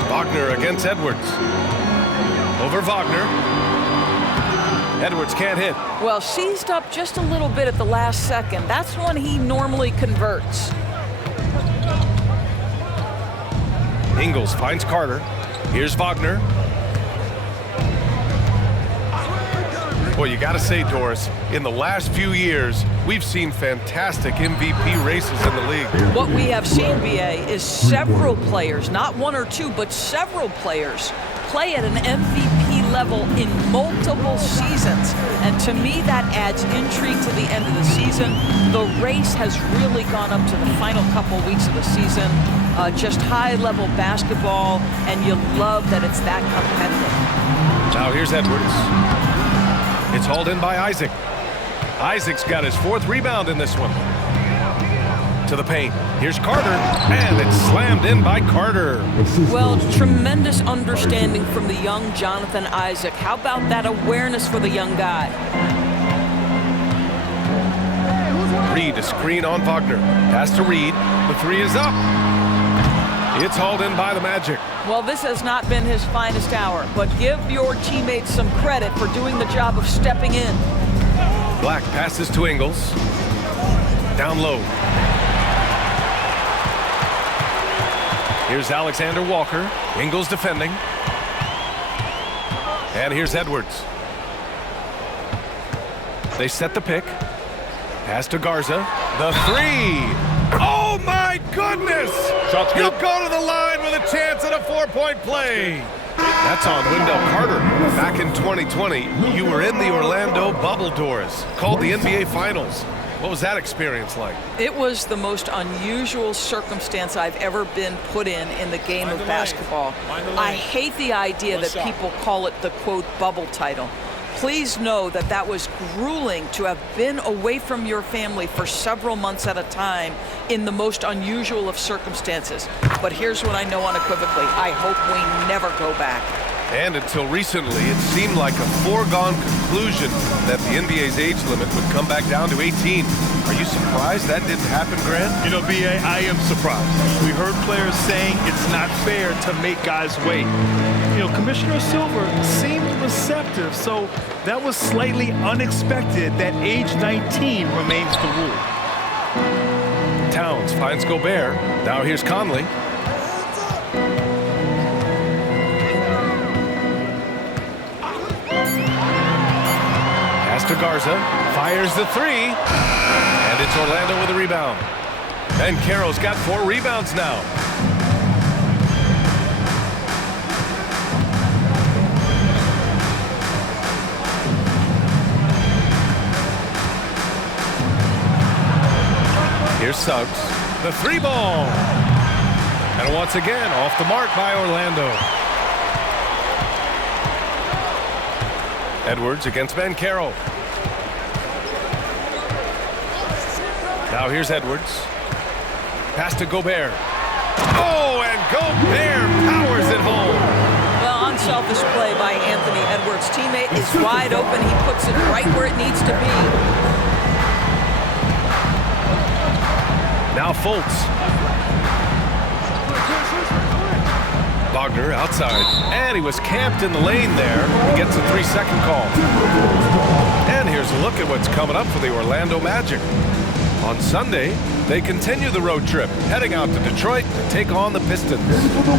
Wagner against Edwards. Over Wagner. Edwards can't hit. Well, seized up just a little bit at the last second. That's when he normally converts. Ingles finds Carter. Here's Wagner. Well, you got to say, Doris, in the last few years, we've seen fantastic MVP races in the league. What we have seen, B.A., is several players, not one or two, but several players, play at an MVP level in multiple seasons. And to me, that adds intrigue to the end of the season. The race has really gone up to the final couple weeks of the season. Just high-level basketball, and you love that it's that competitive. Now here's Edwards. It's hauled in by Isaac. Isaac's got his fourth rebound in this one. To the paint. Here's Carter, and it's slammed in by Carter. Well, tremendous understanding from the young Jonathan Isaac. How about that awareness for the young guy? Reed, a screen on Wagner. Pass to Reed. The three is up. It's hauled in by the Magic. Well, this has not been his finest hour, but give your teammates some credit for doing the job of stepping in. Black passes to Ingles. Down low. Here's Alexander Walker. Ingles defending. And here's Edwards. They set the pick. Pass to Garza. The three. Oh, my goodness! Shot's good. He'll go to the line with a chance at a four-point play. That's on Wendell Carter. Back in 2020, you were in the Orlando bubble, Doris, called the NBA Finals. What was that experience like? It was the most unusual circumstance I've ever been put in the game of basketball. I hate the idea that people call it the, quote, bubble title. Please know that that was grueling to have been away from your family for several months at a time in the most unusual of circumstances. But here's what I know unequivocally. I hope we never go back. And until recently, it seemed like a foregone conclusion that the NBA's age limit would come back down to 18. Are you surprised that didn't happen, Grant? You know, B.A., I am surprised. We heard players saying it's not fair to make guys wait. You know, Commissioner Silver seemed receptive, so that was slightly unexpected that age 19 remains the rule. Towns finds Gobert. Now here's Conley. Pass to Garza. Fires the three. And it's Orlando with a rebound. And Carroll's got 4 rebounds now. Here's Suggs. The 3-ball. And once again, off the mark by Orlando. Edwards against Banchero. Now here's Edwards. Pass to Gobert. Oh, and Gobert powers it home. Well, unselfish play by Anthony Edwards. Teammate is wide open. He puts it right where it needs to be. Now Fultz. Wagner outside, and he was camped in the lane there. He gets a 3-second call. And here's a look at what's coming up for the Orlando Magic. On Sunday, they continue the road trip, heading out to Detroit to take on the Pistons.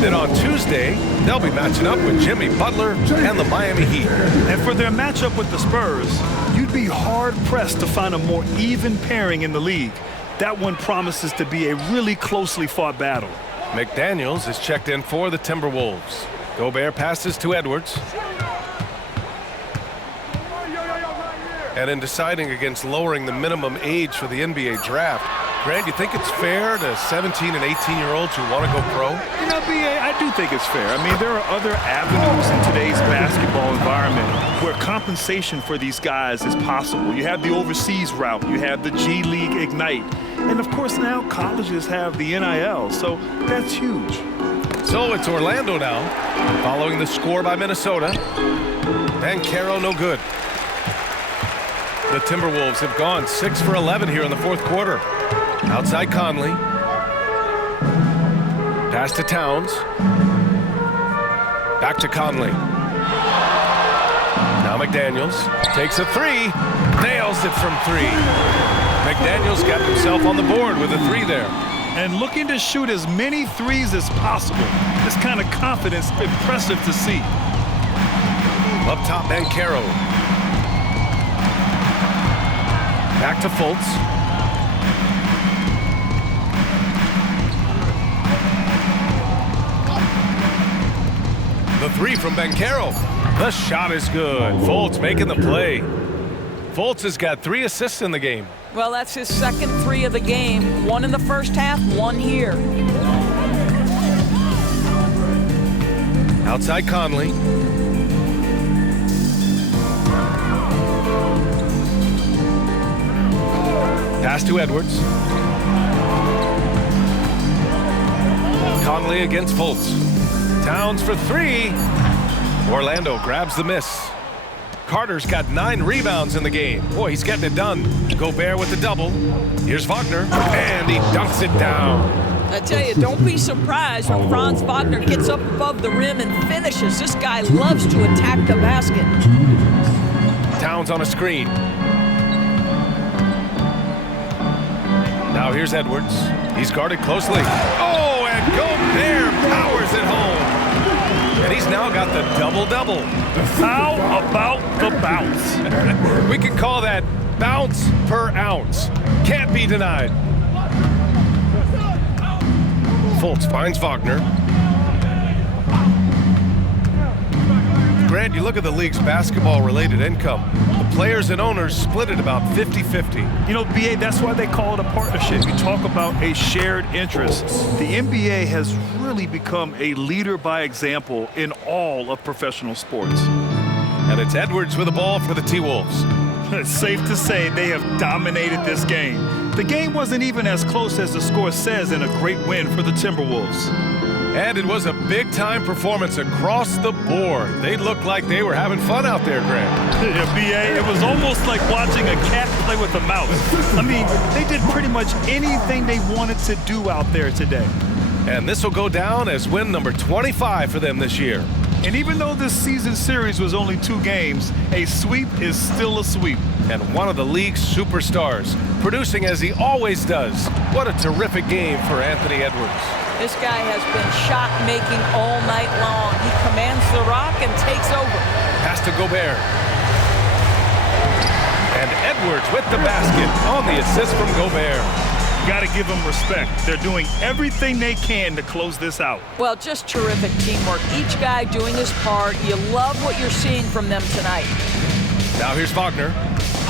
Then on Tuesday, they'll be matching up with Jimmy Butler and the Miami Heat. And for their matchup with the Spurs, you'd be hard-pressed to find a more even pairing in the league. That one promises to be a really closely fought battle. McDaniels is checked in for the Timberwolves. Gobert passes to Edwards. And in deciding against lowering the minimum age for the NBA draft, Grant, you think it's fair to 17 and 18-year-olds who want to go pro? You know, BA, I do think it's fair. I mean, there are other avenues in today's basketball environment where compensation for these guys is possible. You have the overseas route. You have the G League Ignite. And, of course, now colleges have the NIL, so that's huge. So it's Orlando now, following the score by Minnesota. Banchero no good. The Timberwolves have gone 6 for 11 here in the fourth quarter. Outside Conley. Pass to Towns. Back to Conley. Now McDaniels takes a 3. Nails it from 3. McDaniels got himself on the board with a 3 there. And looking to shoot as many threes as possible. This kind of confidence, impressive to see. Up top, Banchero. Back to Fultz. The 3 from Banchero. The shot is good. Fultz making the play. Fultz has got 3 assists in the game. Well, that's his second 3 of the game. 1 in the first half, 1 here. Outside Conley. Pass to Edwards. Conley against Fultz. Towns for 3. Orlando grabs the miss. Carter's got 9 rebounds in the game. Boy, he's getting it done. Gobert with the double. Here's Wagner, and he dunks it down. I tell you, don't be surprised when Franz Wagner gets up above the rim and finishes. This guy loves to attack the basket. Towns on a screen. Now here's Edwards. He's guarded closely. Oh, and Gobert powers it home. And he's now got the double-double. How about the bounce? We could call that bounce per ounce. Can't be denied. Fultz finds Wagner. Grant, you look at the league's basketball-related income. The players and owners split it about 50-50. You know, BA, that's why they call it a partnership. You talk about a shared interest. The NBA has really become a leader by example in all of professional sports. And it's Edwards with the ball for the T-Wolves. It's safe to say they have dominated this game. The game wasn't even as close as the score says in a great win for the Timberwolves. And it was a big-time performance across the board. They looked like they were having fun out there, Grant. Yeah, BA, it was almost like watching a cat play with a mouse. I mean, they did pretty much anything they wanted to do out there today. And this will go down as win number 25 for them this year. And even though this season series was only 2 games, a sweep is still a sweep. And one of the league's superstars, producing as he always does. What a terrific game for Anthony Edwards. This guy has been shot-making all night long. He commands the rock and takes over. Pass to Gobert. And Edwards with the basket on the assist from Gobert. Got to give them respect. They're doing everything they can to close this out. Well, just terrific teamwork. Each guy doing his part. You love what you're seeing from them tonight. Now here's Wagner.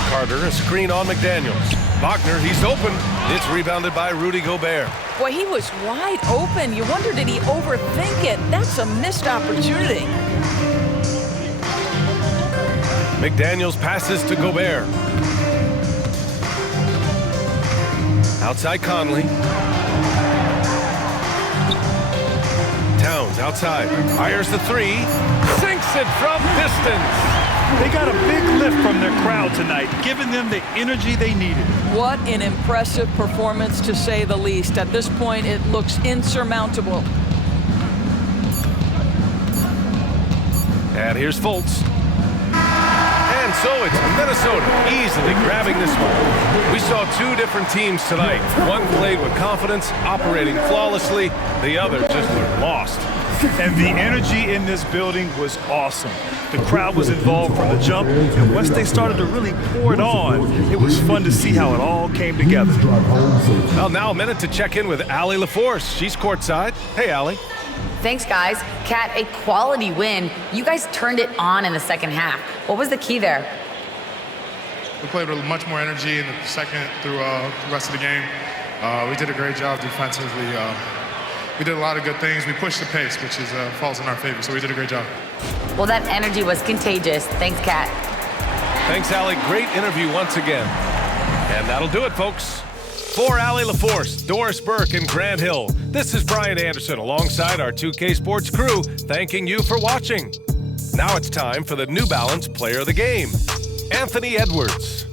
Carter, a screen on McDaniels. Wagner, he's open. It's rebounded by Rudy Gobert. Boy, he was wide open. You wonder, did he overthink it? That's a missed opportunity. McDaniels passes to Gobert. Outside Conley. Towns outside. Fires the 3. Sinks it from distance. They got a big lift from their crowd tonight, giving them the energy they needed. What an impressive performance, to say the least. At this point, it looks insurmountable. And here's Fultz. And so it's Minnesota easily grabbing this one. We saw two different teams tonight. One played with confidence, operating flawlessly. The other just looked lost. And the energy in this building was awesome. The crowd was involved from the jump, and once they started to really pour it on, it was fun to see how it all came together. Well, now a minute to check in with Allie LaForce. She's courtside. Hey, Allie. Thanks, guys. Kat, a quality win. You guys turned it on in the second half. What was the key there? We played with much more energy in the second through the rest of the game. We did a great job defensively. We did a lot of good things. We pushed the pace, which falls in our favor, so we did a great job. Well, that energy was contagious. Thanks, Kat. Thanks, Allie. Great interview once again. And that'll do it, folks. For Allie LaForce, Doris Burke, and Grant Hill, this is Brian Anderson alongside our 2K Sports crew, thanking you for watching. Now it's time for the New Balance Player of the Game, Anthony Edwards.